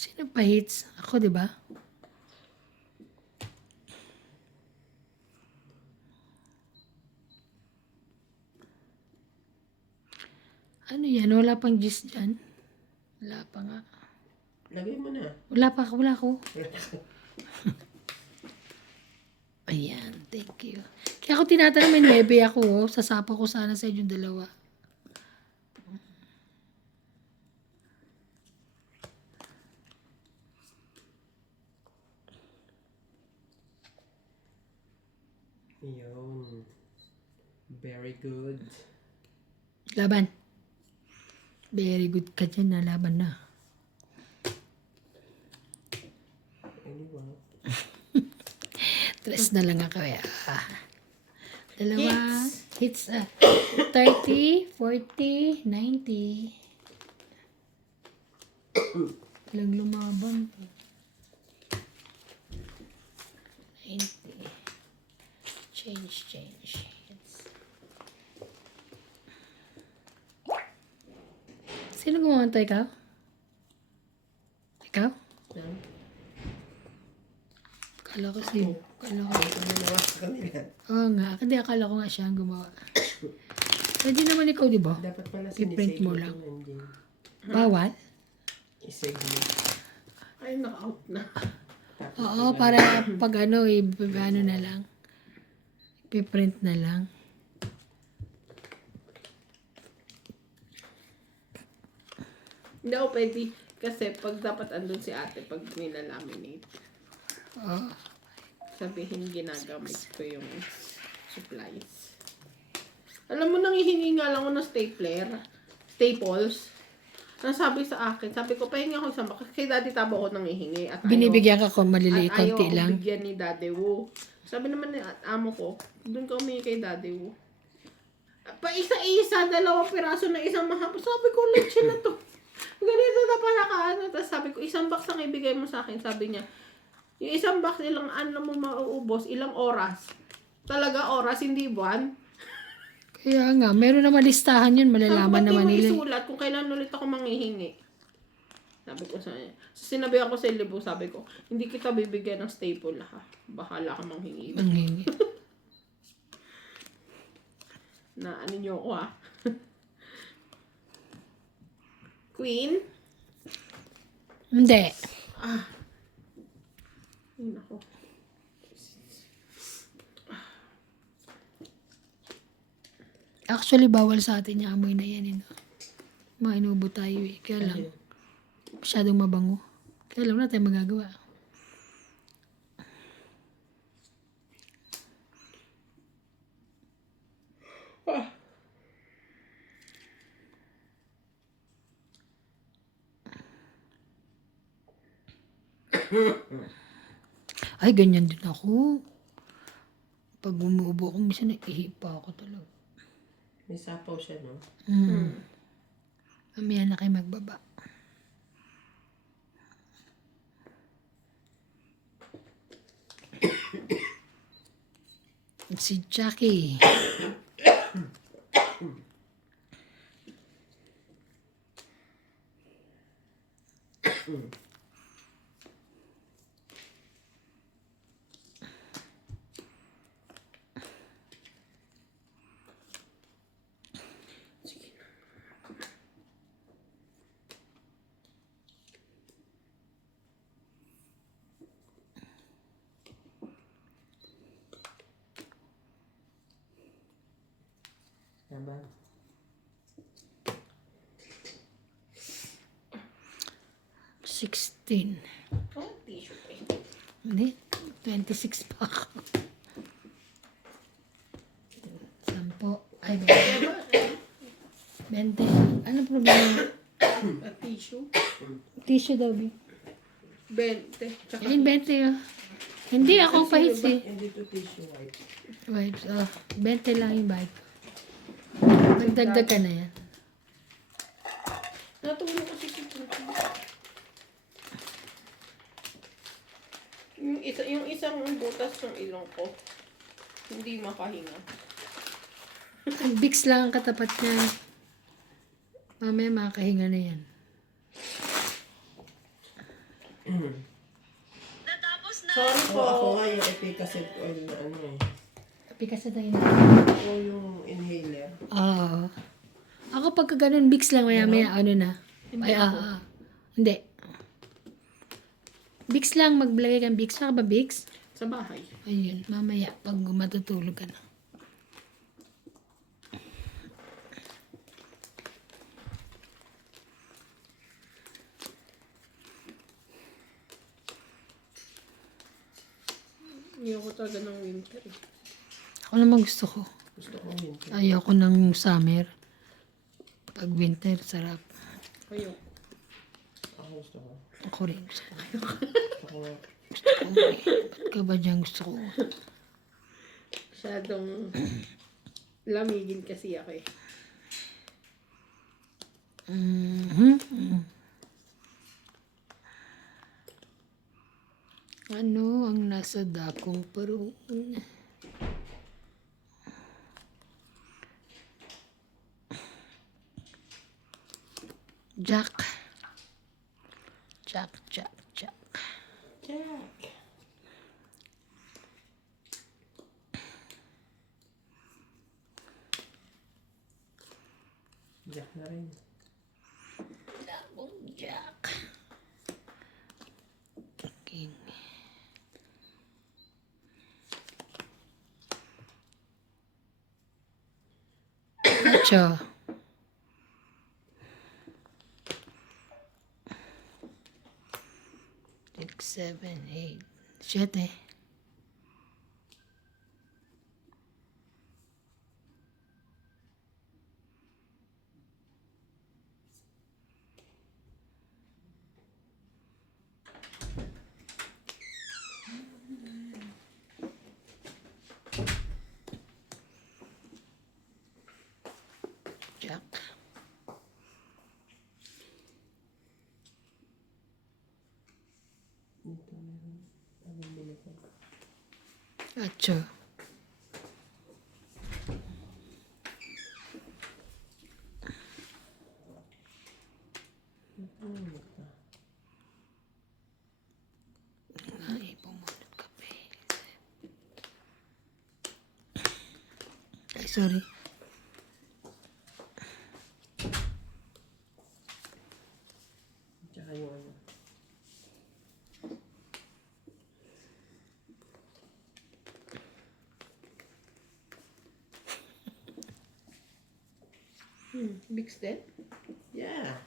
Sino pa hits? Ako, di ba? Ano yan? Wala pang gist dyan? Wala pa nga. Lagay mo na. Wala pa, wala ko. Ayan, thank you. Kaya ako tinatanong, may 9 ako, oh. Sasapa ko sana sa inyong dalawa. Yun. Very good. Laban. Very good ka dyan na laban na. Anyway. 3 na lang ako eh. Dalawa. Hits. 30, 40, 90. Lang lumaban. 90. Change. Hits. Sino gumawa ito? Ikaw? Ikaw? Yan. Kala ko si... Kala ko... Ito ginawa sa kanila. Oo nga. Kasi akala ko nga siya ang gumawa. Pwede naman ikaw, di ba? Dapat pala I-print sinisave mo ito lang. nandiyan. Bawal? I-save mo. Ay, na-out na. Tapos Oo, para pag ano, ano na lang. Ipiprint na lang. Hindi ako pwede. Kasi pag dapat andun si ate, pag nilalaminate, Oo. sabihin ginagamit ko yung supplies. Alam mo, nangihingi nga lang ako ng staples. Ang sabi sa akin, sabi ko, pahingi ako isang baka. Kay Daddy Tabo ako nangihingi. At Binibigyan ka ko maliliit ayaw konti ako lang. bigyan ni Daddy Wu. Sabi naman ni amo ko, doon ka humingi kay Daddy Wu. Pa isa-isa, 2 piraso na isang mahaba. Sabi ko, leche na to. Ganito na pala ka, ano. Tapos sabi ko, 1 box ang ibigay mo sa akin. Sabi niya, yung 1 box, ilang ano mo mauubos, ilang oras. Talaga oras, hindi buwan. Kaya nga, meron naman listahan yun. Malalaman naman Sabi ko, nila. mo isulat kung kailan ulit ako manghihingi. Sabi ko sa kanya. So, sinabi ako sa libo, sabi ko, hindi kita bibigyan ng staple ha. Bahala ka manghingi. Manghingi. Na ano nyo ko ha. Queen? Hindi. Ay, nako. Actually, bawal sa atin yung amoy na yan. Eh, no? Mainubo tayo eh. Kaya lang, masyadong mabango. Kaya lang wala tayong magagawa. Ay, ganyan din ako. Pag umuubo ako, minsan naihipa ako talaga. May sapaw siya, no? Mamaya na kayo magbaba. Si Jackie. 16. Oh, tissue eh. Hindi, 26 pa ako. 10. Ay, 20. Ano problema? Tissue. Tissue daw, Bi. 20. Tsaka Ayun, 20. Oh. Hindi ako pahits eh. Hindi to tissue white. Vibes, 20 lang yung vibe. Magdagdag ka na yan. natulog kasi si Tutu. Yung isang butas ng ilong ko, hindi makahinga. Ang Vicks lang ang katapat niya. Mamaya makakahinga na yan. Sorry So, po. ako nga yung epicacet oil na ano eh. Pikas na tayo na. Ako yung inhaler. Oo. Ako pagka ganun, Vicks lang maya-maya, ano na. Hindi Ay, ako. Hindi. Vicks lang, maglagay kang Vicks. Saka ba Vicks? Sa bahay. Ayun, mamaya, pag matutulog ka na. Hindi ako talaga ng winter eh. Ako naman gusto ko. Gusto ko winter. Ayoko ng summer. Pag winter, sarap. Kayo. Ako gusto ko. Ako rin. Gusto ko. Ako nga. Ba't ka ba dyan gusto ko? Masyadong lamigin kasi ako eh. Ano ang nasa dakong paroon? Jack. Jack. Jack. Jack na rin. Dakong Jack. King. Ocho. Six, 7, 8. 7. Jack. Dito meron. Anong binigay? Ocho. Ay, pumunot ka pa eh. Ay, sorry. Tsaka yung ano. Big din? Yeah.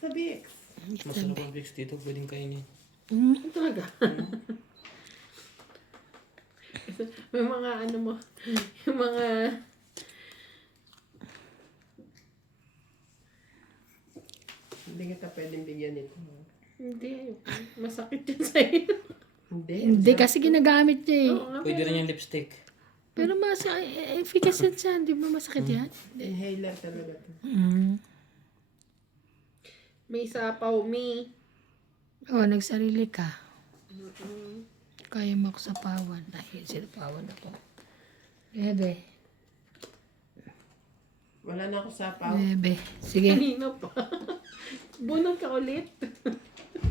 Sa Bix. Masarap ang Vicks dito, pwedeng kainin. Ano talaga? May mga ano mo, yung mga Hindi kita pwedeng bigyan nito. hindi, masakit yun sa'yo. Hindi. Hindi, kasi ginagamit niya eh. Oo nga, Pwede rin yung lipstick. Pero efficacy siya, di ba masakit yan? Inhaler talaga to. may sapaw, me. Oo, nagsarili ka. Kaya mo ako sa pawan. Ay, sinapawan ako. Bebe. Wala na ako sapaw. Bebe. Sige. Kanina pa. Bunot ka ulit.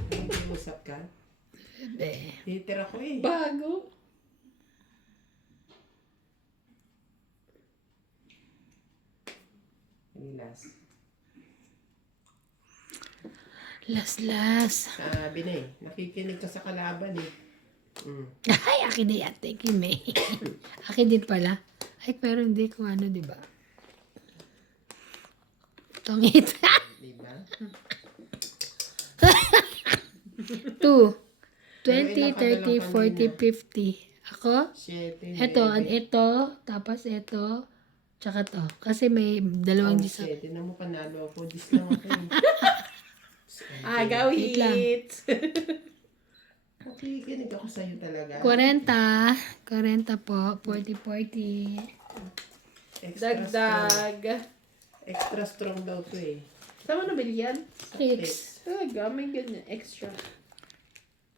Hindi usap ka. Bebe. Hater ako eh. Bago. Nilas. Las. Sabi na eh. Nakikinig ka sa kalaban eh. Ay, akin din yan. Thank you, May. Akin din pala. Ay, pero hindi ko ano, di ba? Tongit. Diba? 2. Pero 20, ilan ka na 30, lang 40, kanina? 50. Ako? 7, Ito, ito, tapos ito, tsaka to. Kasi may dalawang Oh, disa. 7. Tinan mo, panalo ako. Dis lang ako eh. Wait lang. Agawit. Nakikinig ako sa'yo talaga. 40. 40 po. 40, 40. Extra strong. Dagdag. Extra strong daw to eh. Saan mo nabili yan? Tricks. Talaga, may ganyan. Extra.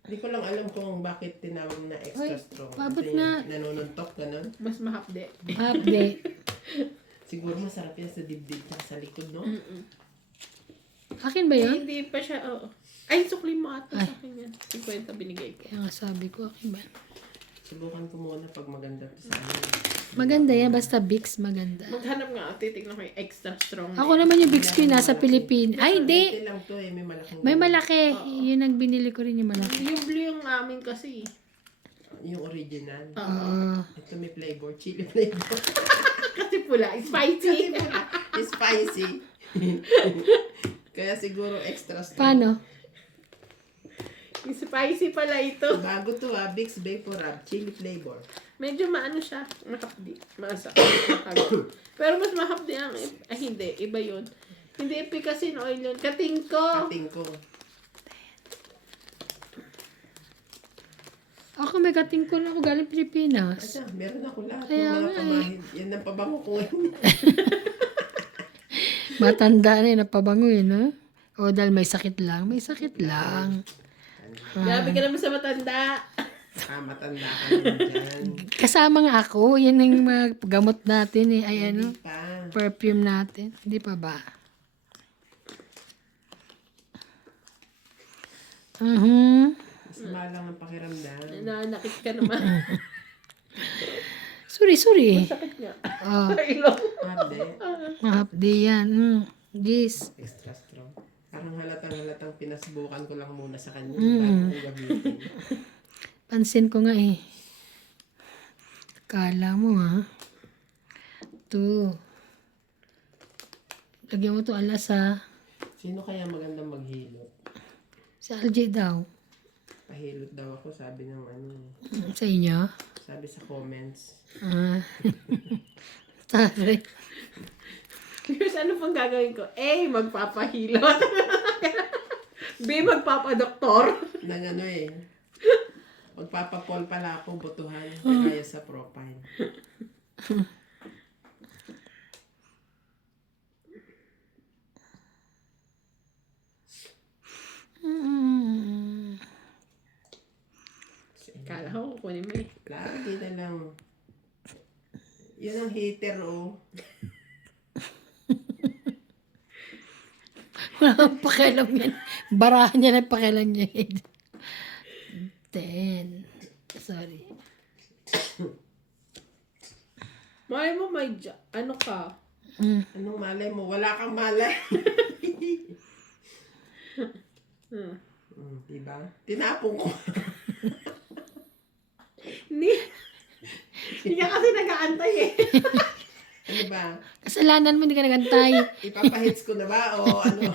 Hindi ko lang alam kung bakit tinawag na extra Ay, strong. pabot Kasi na. nanununtok, ganun. Mas mahapde. Update. Siguro masarap yan sa dibdib at sa likod, no? Akin ba yun? Hindi pa siya, oo. Ay, sukli mo ata sa akin yan. 50 binigay ko. Kaya nga sabi ko, akin ba? Subukan ko muna pag maganda to sa amin. Maganda yan, basta Vicks maganda. Maghanap nga, titignan ko yung extra strong. Ako naman yung Vicks ko yung nasa Pilipinas. Ay, hindi. Ito lang to eh, may malaking. May malaki. Yun ang binili ko rin yung malaki. Yung blue yung amin kasi. Yung original. Oo. Ito may flavor, chili flavor. Kasi pula, spicy. It's spicy. Kaya siguro extra strong. Paano? Yung spicy pala ito. Bago to ah, Vicks Vapor Rub, chili flavor. Medyo maano siya, mahapdi. Maasa. Pero mas mahapdi ang, ay hindi, iba yun. Hindi efficacy oil yun. Kating ko. Kating ko. Ako may kating ko na ako galing Pilipinas. Asa, meron ako lahat Kaya ng mga nga eh. pamahin. Yan ang pabango ko ngayon. Matanda na yun, napabango yun, no? O dahil may sakit lang. May sakit lang. Grabe ka naman sa matanda. Matanda ka naman dyan. Kasama nga ako. Yan ang mga gamot natin eh. Ay ano, Hindi pa. perfume natin. Hindi pa ba? Masama lang ang pakiramdam. Nanakit ka naman. Sorry. Sakit nga. Oh, Sa ilong. Hindi. mahapdi yan. Yes. Extra strong. Parang halatang pinasubukan ko lang muna sa kanya. Bago kong gamitin. Pansin ko nga eh. Kala mo ha. Ito. Lagyan mo to alas ha. Sino kaya magandang maghilot? Si LJ daw. Pahilot daw ako, sabi ng ano eh. Sa inyo. Sabi sa comments. Ah. Sorry. Here's ano pang gagawin ko? A, magpapahilot. B, magpapadoktor. Nang ano eh. Magpapapol pala ako, butuhan. Kaya sa profile. Kala ko kukunin mo eh. Lagi na lang. Yun ang hater oh. Wala kang pakialam yan. Barahan niya na pakialam niya. 10. Sorry. Malay mo may ano ka? Anong malay mo? Wala kang malay. Diba? Tinapong ko. Hindi ka kasi nag-aantay eh. Ano ba? Kasalanan mo, hindi ka nagantay. Ipapahits ko na ba? O ano?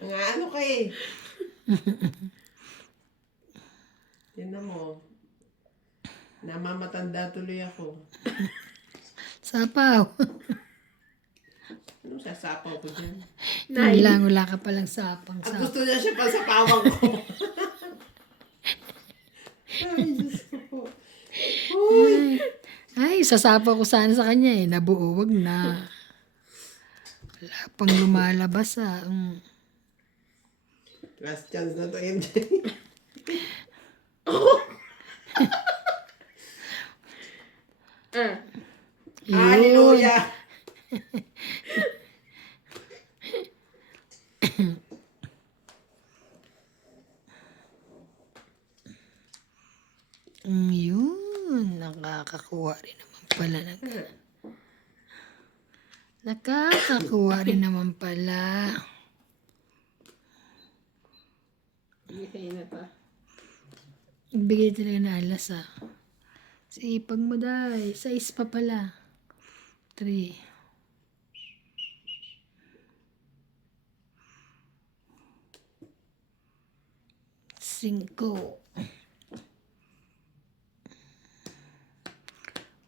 Nga ano ka eh. Tignan mo. Namamatanda tuloy ako. Sapaw. Anong sasapaw ko dyan? Wala ka palang sapang At sapaw. gusto niya siya pa sa pawang ko. Ay, Diyos ko po. Ay, sasapaw ko sana sa kanya eh. Nabuo, wag na. Wala pang lumalabas ah. Last chance na to, MJ. Hallelujah! Yun. Nakakakuha rin naman pala. Nakakakuha rin naman pala. Hindi kayo na to. Nagbigay talaga na alas ah. Sipag mo dahil. 6 pa pala. 3. 5.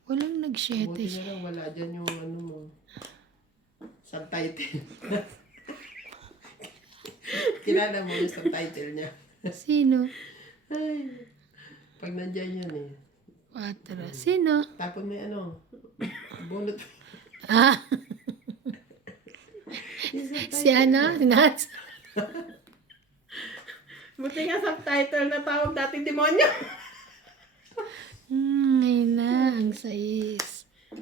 Walang nag-7 Buti siya. na lang wala dyan yung ano mo. Subtitle. Kilala mo yung subtitle niya. Sino? Ay, pag nandyan yun eh. 4. Sino? Tapos may ano, bunot. Ah, si ano? Si Nats? Buti nga subtitle na tawag dating demonyo. Ngayon na, ang 6.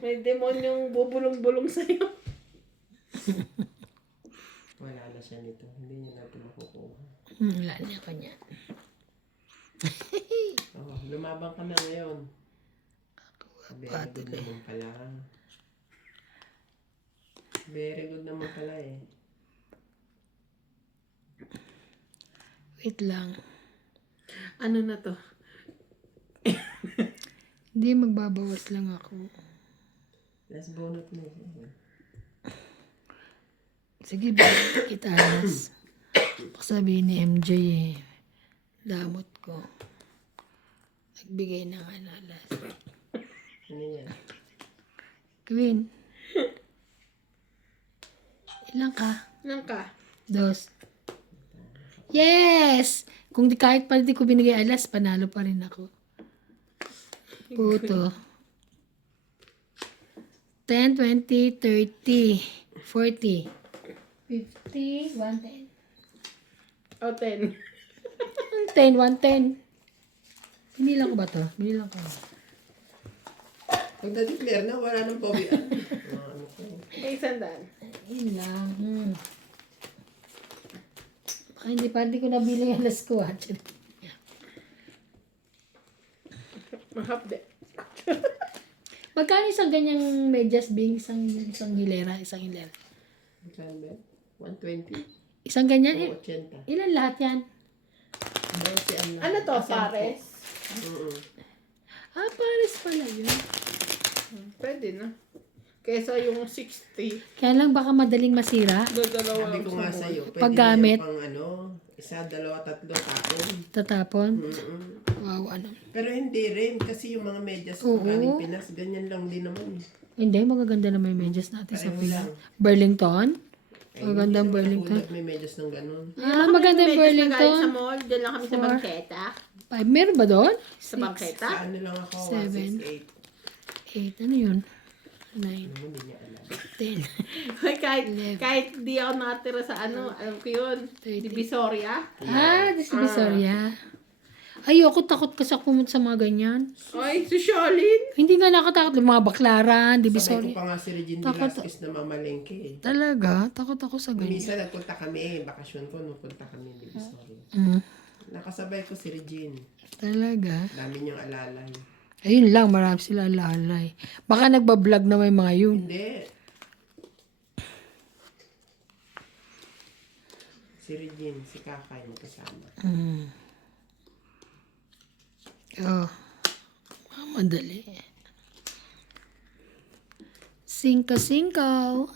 May demonyong bubulong-bulong sa'yo. Wala na siya nito. Hindi niya na ito makukuha. Wala na ako niya. Oh, lumabang ka na ngayon. Very good naman pala. Very good naman pala eh. Wait lang. Ano na to? Hindi, magbabawas lang ako. Last bonus na siya. Sige, bakit kita alas? Sabihin ni MJ eh. Damot ko. Nagbigay ng alas. Ano yan? Queen. Ilang ka? Nang ka? 2. Yes! Kung di kahit pa di ko binigay alas, panalo pa rin ako. Puto. 10, 20, 30, 40, 50, 110. O, 10. 10, 110. Binilang ko ba to? Binilang ko. Pag na-declare na, wala nang pobian. Ano ko? May 100. Yun lang. Baka hindi ko nabili yung alas ko. Mahapde. Magkano isang ganyang medyas bing? Isang hilera? Isang hilera. Magkano ba? 120? Isang ganyan? O 80? Ilan lahat yan? Ano to, pares? Pares pala yun. Pwede na. Kesa yung 60. Kaya lang baka madaling masira. Dalawa Sabi lang ko sa nga mall. sa'yo, pwede Paggamit. na yung pang ano, 1, 2, 3 tapon. Tatapon. Mm-mm. Wow, ano. Pero hindi rin, kasi yung mga medyas Oo. galing Pinas, ganyan lang din naman. Hindi, magaganda na may medyas natin sa Pareho Pinas. lang. Burlington? Ay, Magandang hindi naman Burlington. nakulat may medyas ng ganun. Magandang Medyo nagaling sa Burlington. mall. Diyan lang kami sa 4. bangketa. 5. Meron ba doon? Sa bangketa? Sa ano lang ako, 7. 168. 8. Ano yun? 9. Ano, hindi niya alam. 10. Ay, kahit di ako nakatira sa ano, alam ko yun. 30. Divisoria. Divisoria. Ayoko, takot kasi ako pumunta sa mga ganyan. Ay, si Sholin. Hindi nga nakatakot. Yung mga baklaran, Sabay ko Divisoria. pa nga si Regine Takot. Velasquez na mamalengke eh. Talaga? Takot ako sa ganyan. Minsan nagpunta kami, bakasyon ko, nung punta kami ni Divisoria. Nakasabay ko si Regine. Talaga? Dami niyang alalay. Ayun lang, marami sila lalay. Baka nagbablog na may mga yun. Hindi. Si Regine, si Kakay mo kasama. Oh. Madali. Singkaw.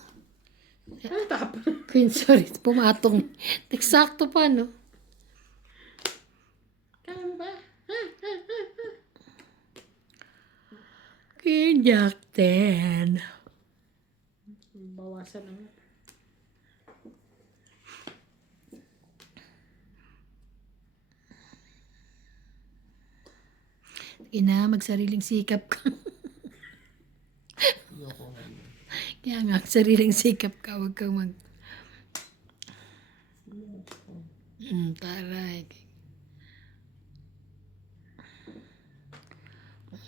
Ano tapos? Queen, sorry. Pumatong. Eksakto pa, no? Kaya ba? Queen Jack 10. Bawasan naman. Ina, magsariling sikap ka. Ayoko nga yun. Kaya nga, sariling sikap ka. Huwag kang mag... Taray.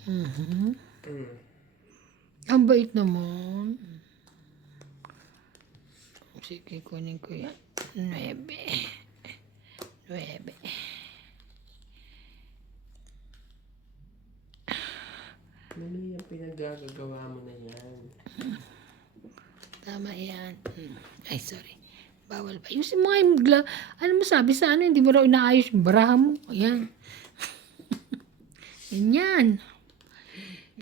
Mm. Ang bait naman. Sige, kunin ko yan. 9. Mali yung pinagagagawa mo na yan. Tama yan. Ay, sorry. Bawal pa. Yung mga yung ano mo sabi sa ano, hindi mo raw inaayos yung baraha mo. Ayan. Yan.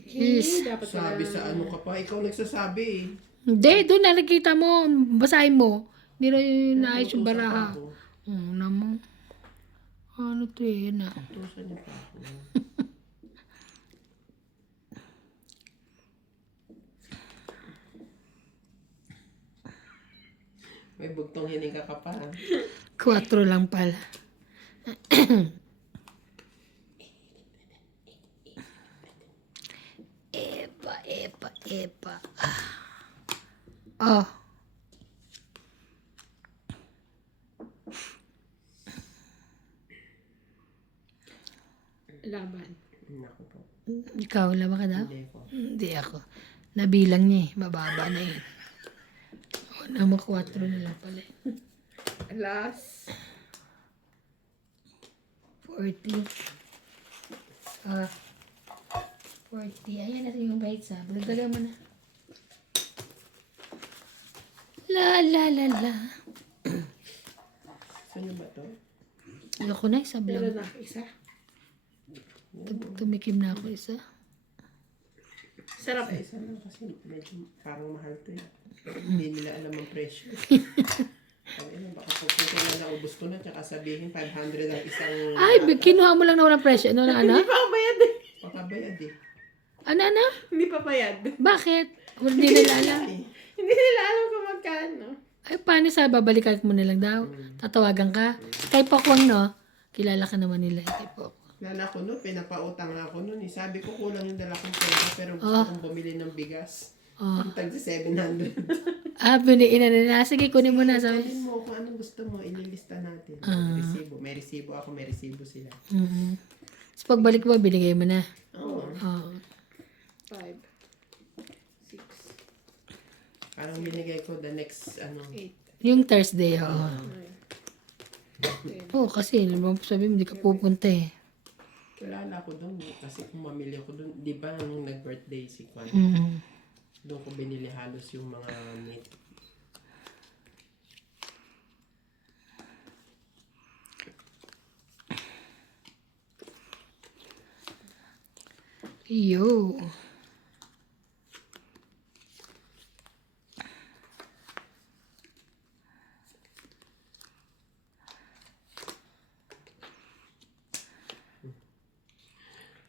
Yes. Dapat Sabi sa ano ka pa, ikaw nagsasabi eh. Hindi, doon nakikita mo, basahin mo. Hindi raw yung inaayos yung baraha. Ako. Una mo. Ano to eh, yan ah. Tusan niya pa ako. May bugtong hininga ka pa. 4 lang pala. Epa. Oh. Laban. Naku po. Ikaw, laba ka daw? Hindi ko. Hindi ako. Nabilang niya eh. Mababa na yun. Una mo, 4 na lang pala. Last. 40. 40. Ayan na yung bait sa. Dagdagan mo na. La. Saan ba to? Ayoko na, isa Meron lang. na ako isa. Tumikim na ako isa. Sarap Sa eh. isa lang kasi medyo parang mahal to eh. Hindi nila alam ang presyo. Ay, baka pupunta na naubos ko na tsaka sabihin 500 ang isang Ay, kinuha mo lang na walang presyo. Ano? Hindi pa ako bayad eh. pakabayad eh. Ano? Hindi pa bayad. Bakit? Hindi nila alam. Hindi nila alam kung magkano. Ay, paano sa babalikan mo na lang daw? Tatawagan ka? Kay Pokwang, no? Kilala ka naman nila. Kay Pokwang. Lala ko no, pinapautang nga ako nun eh. Sabi ko kulang yung dala kong pera pero gusto kong bumili ng bigas. Oh. Ang tag 700. Biniin na. Sige, kunin mo na. Sabi. Kunin mo kung anong gusto mo, ililista natin. Resibo. May resibo ako, may resibo sila. Mm-hmm. So, pagbalik mo, binigay mo na. Oo. Oh. 5, 6, Parang binigay ko the next, 8, Yung Thursday, oo. 9, 10. Oo, kasi, sabi mo, hindi ka pupunta eh. kilala ko doon kasi kung mamili ako doon, di ba nung nag-birthday si Kwan, Mm. doon ko binili halos yung mga meat. Yo.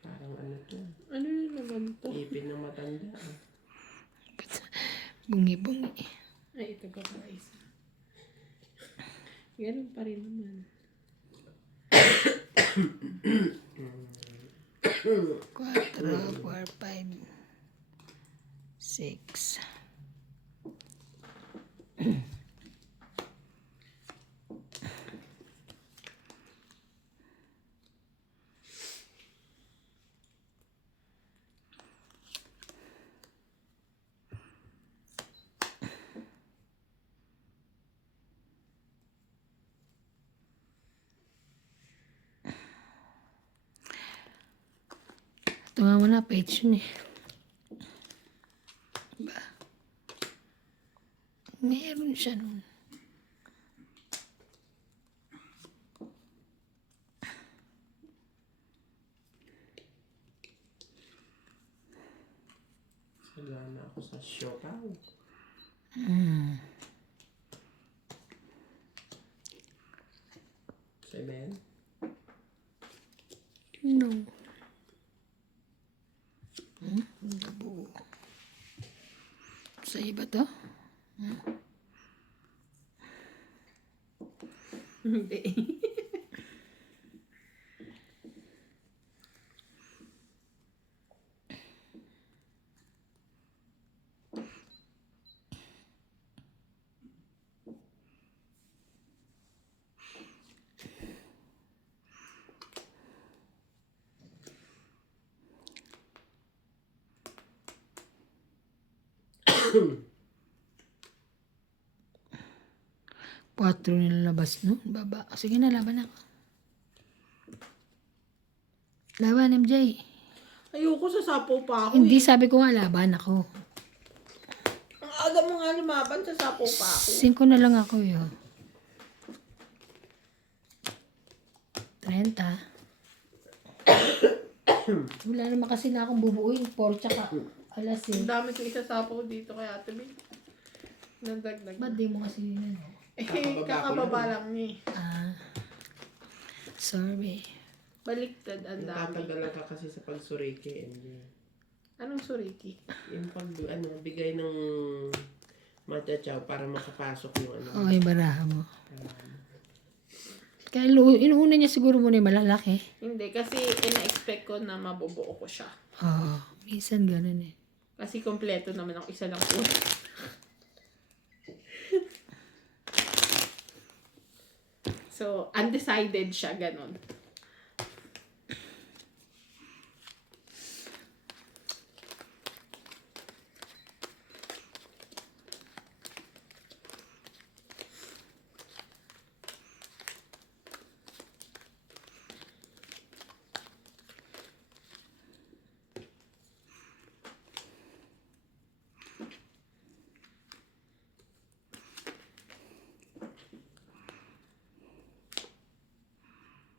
Parang ano to, Ano yun naman to? ipin ng matanda. Bungi-bungi. Ay, ito pa pala isa. Ganun pa rin naman. 4, 4, 5, 6. Ito nga muna, page yun eh. Diba? Meron siya nun. Wala na ako sa Siopaw. Mm. 7. No. Kabuo. Sa iba to? Hindi. Patro nilalabas, no? Baba. Sige na, laban ako. Laban, MJ. Ayoko, sasapaw pa ako Hindi, eh. sabi ko nga, laban ako. Ang aga mo nga lumaban, sasapaw pa ako. 5 na lang ako, yun. 30. Wala naman kasi na akong bubuuin. 4 tsaka alas eh. Ang dami ko isasapaw dito kay Ate Bing. Nandagdag. Ba't di mo kasi yun? Eh, Kakababa ko kakababa lang niya eh. Sorry. Baliktad ang dami. Natatagalan ka kasi sa pagsuriki. MJ. Anong suriki? Yung pag, bigay ng matcha chow para makapasok yung Oo, yung baraha mo. Kaya inuuna niya siguro muna yung malalaki. Hindi, kasi ina-expect ko na mabubuo ko siya. Oo, minsan ganun eh. Kasi kompleto naman ang isa lang po. So, undecided siya, ganun.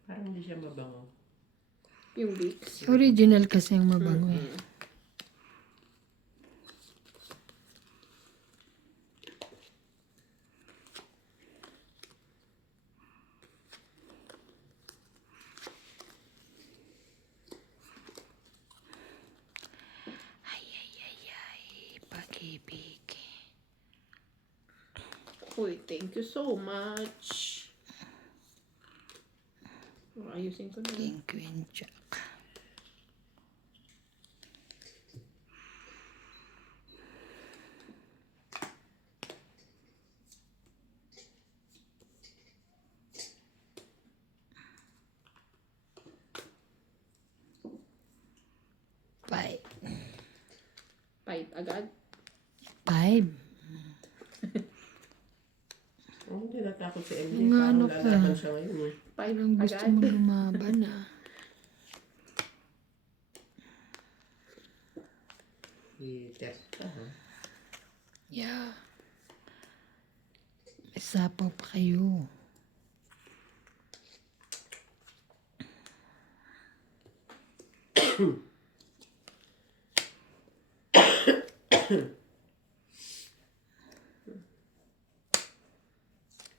Parang hindi siya mabango. Yung Vicks. Original kasi ang mabango eh. Ay, pag-ibig. Uy, thank you so much. Ayusin ko na. King Queen Jack. Five. Fight agad. Five. Oh, hindi natakot si MJ. Nga, Parang ano ka? lalaban siya ngayon eh. Fight Parang gusto agad. mo lumaban ah. I-test ka ha. Yeah. May sapaw pa kayo.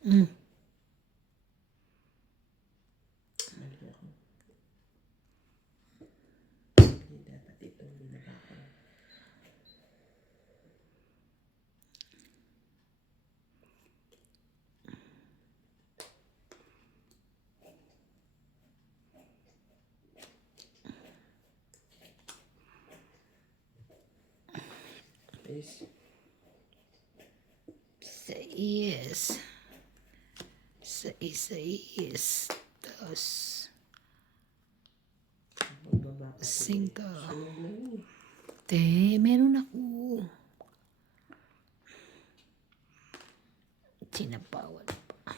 Mm. Mali ako. Hindi dapat itong binaba ko. Is Sais. Sais. Dos. magbaba ka. Cinco. Sunog na yun eh. Te, meron ako. Sinapawan pa.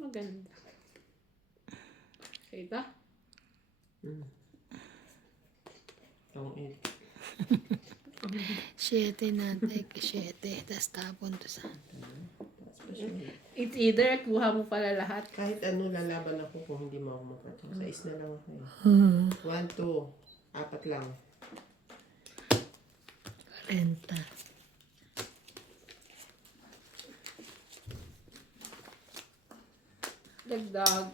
Maganda. Kita? Tong 8. 7 natin. 7. Tapos tapon to sa... It's either kuha mo pala lahat. Kahit ano lalaban ako kung hindi mo ako makatok. Sa is na lang ako eh. 1, 2. 4 lang. 40. Dagdag.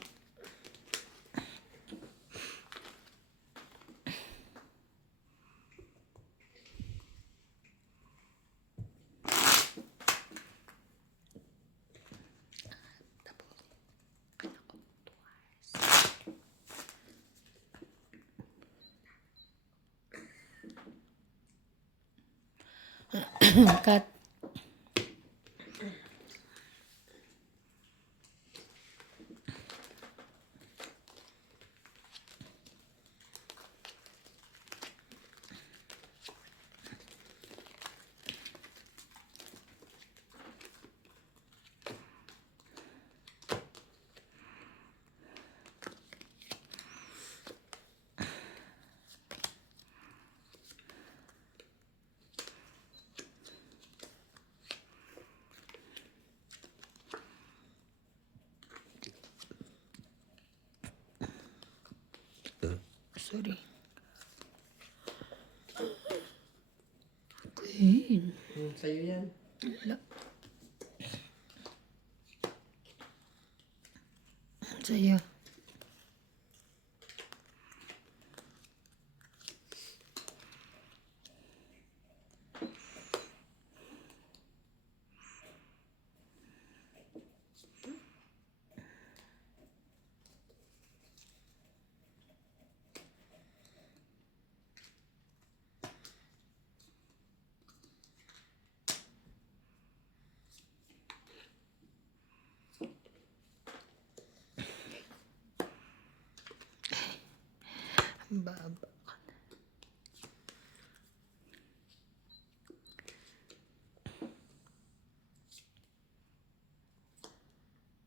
Cut. Sorry. Queen. Sa'yo yan. Wala. Sa'yo. Baba.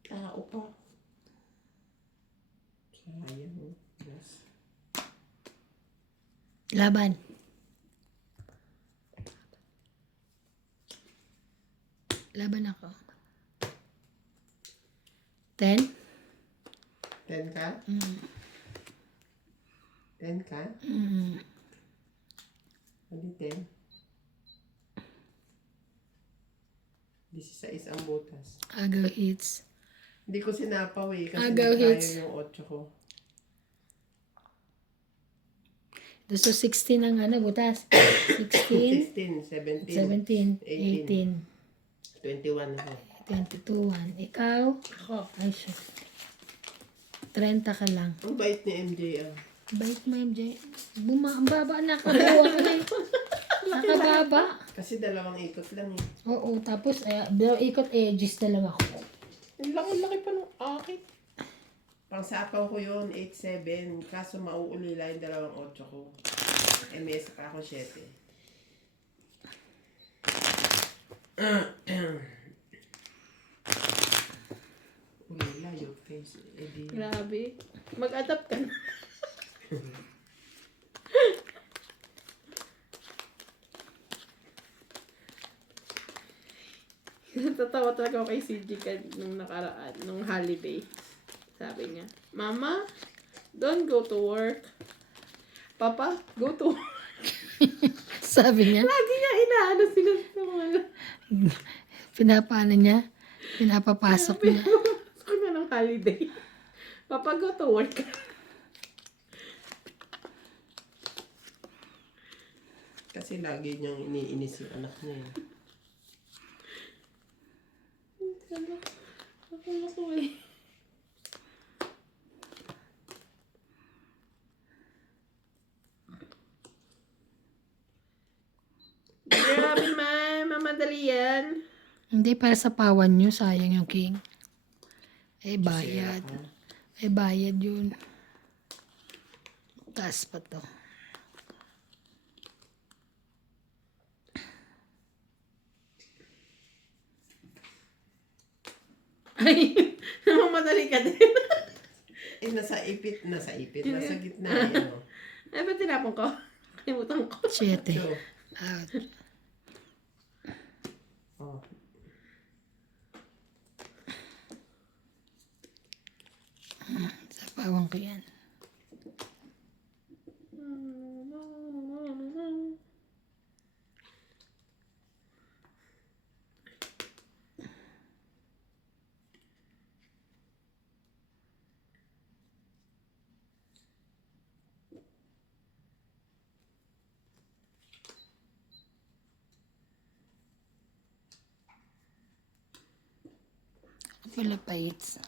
Tao pa. Sayang. Yes. Laban. Laban ako. 10? 10 ka? 10 ka? Hindi 10. 16 ang butas. Agaw hits. Hindi ko sinapaw eh. Kasi Agaw hits. nagtayo yung 8 ko. So, 16 ang butas. 16, 16, 17, 17, 18, 21 ako. 22, 1. Ikaw? Ako. Ay, shit. 30 ka lang. Ang bait ni MJ ah. Bait mo, MJ. Ang baba. Nakabuha ka na eh. Nakababa. Kasi 2 ikot lang eh. Oo, tapos, ikot edges na lang ako. Ang laki-laki pa nung akin. Pang sapaw ko yun, 8-7. Kaso mauulila yung 2 8 ko. MS pa ako 7. Ulila yung face. Edi. Grabe. Mag-adapt ka na. Tatawa talaga ako kay CJ nung nakaraan, nung holiday. Sabi niya, Mama, don't go to work. Papa, go to work. Sabi niya, Lagi niya inaano sila sa mga pinapaano niya, pinapapasok niya. Gusto na ng holiday. Papa, go to work. Kasi lagi niyang iniinis yung anak niya eh. Akala ko eh. Grabe naman, mamadali yan. Hindi, para sa pawan niyo, sayang yung king. Bayad. Bayad yun. Taas pa to. Ay, mamadali ka din. Nasa gitna eh. Ano. Ay, ba't tinapon ko? Kalimutan ko. 7. So, Out. oh. Sa pawang ko yan. Pala paits.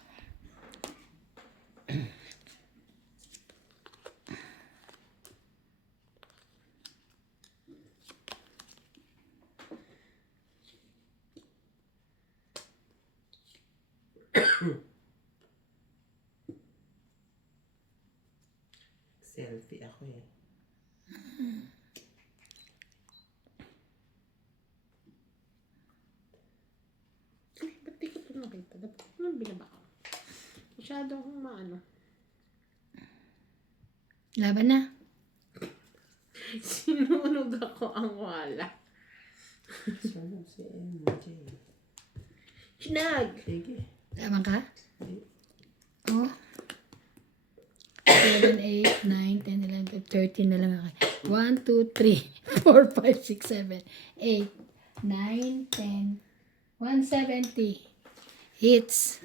Selfie ako eh. Ay, ba't di ko ito nakita? Dapat naman binaba ko. Masyado akong maano. Laban na. Sinunog ako ang wala. Sunod si MJ. Sinag! Sige. Laban ka? Hindi. Oh. 7, 8, 9, 10, 11, 13 na lang ako. 1, 2, 3, 4, 5, 6, 7, 8, 9, 10, 170. Hits.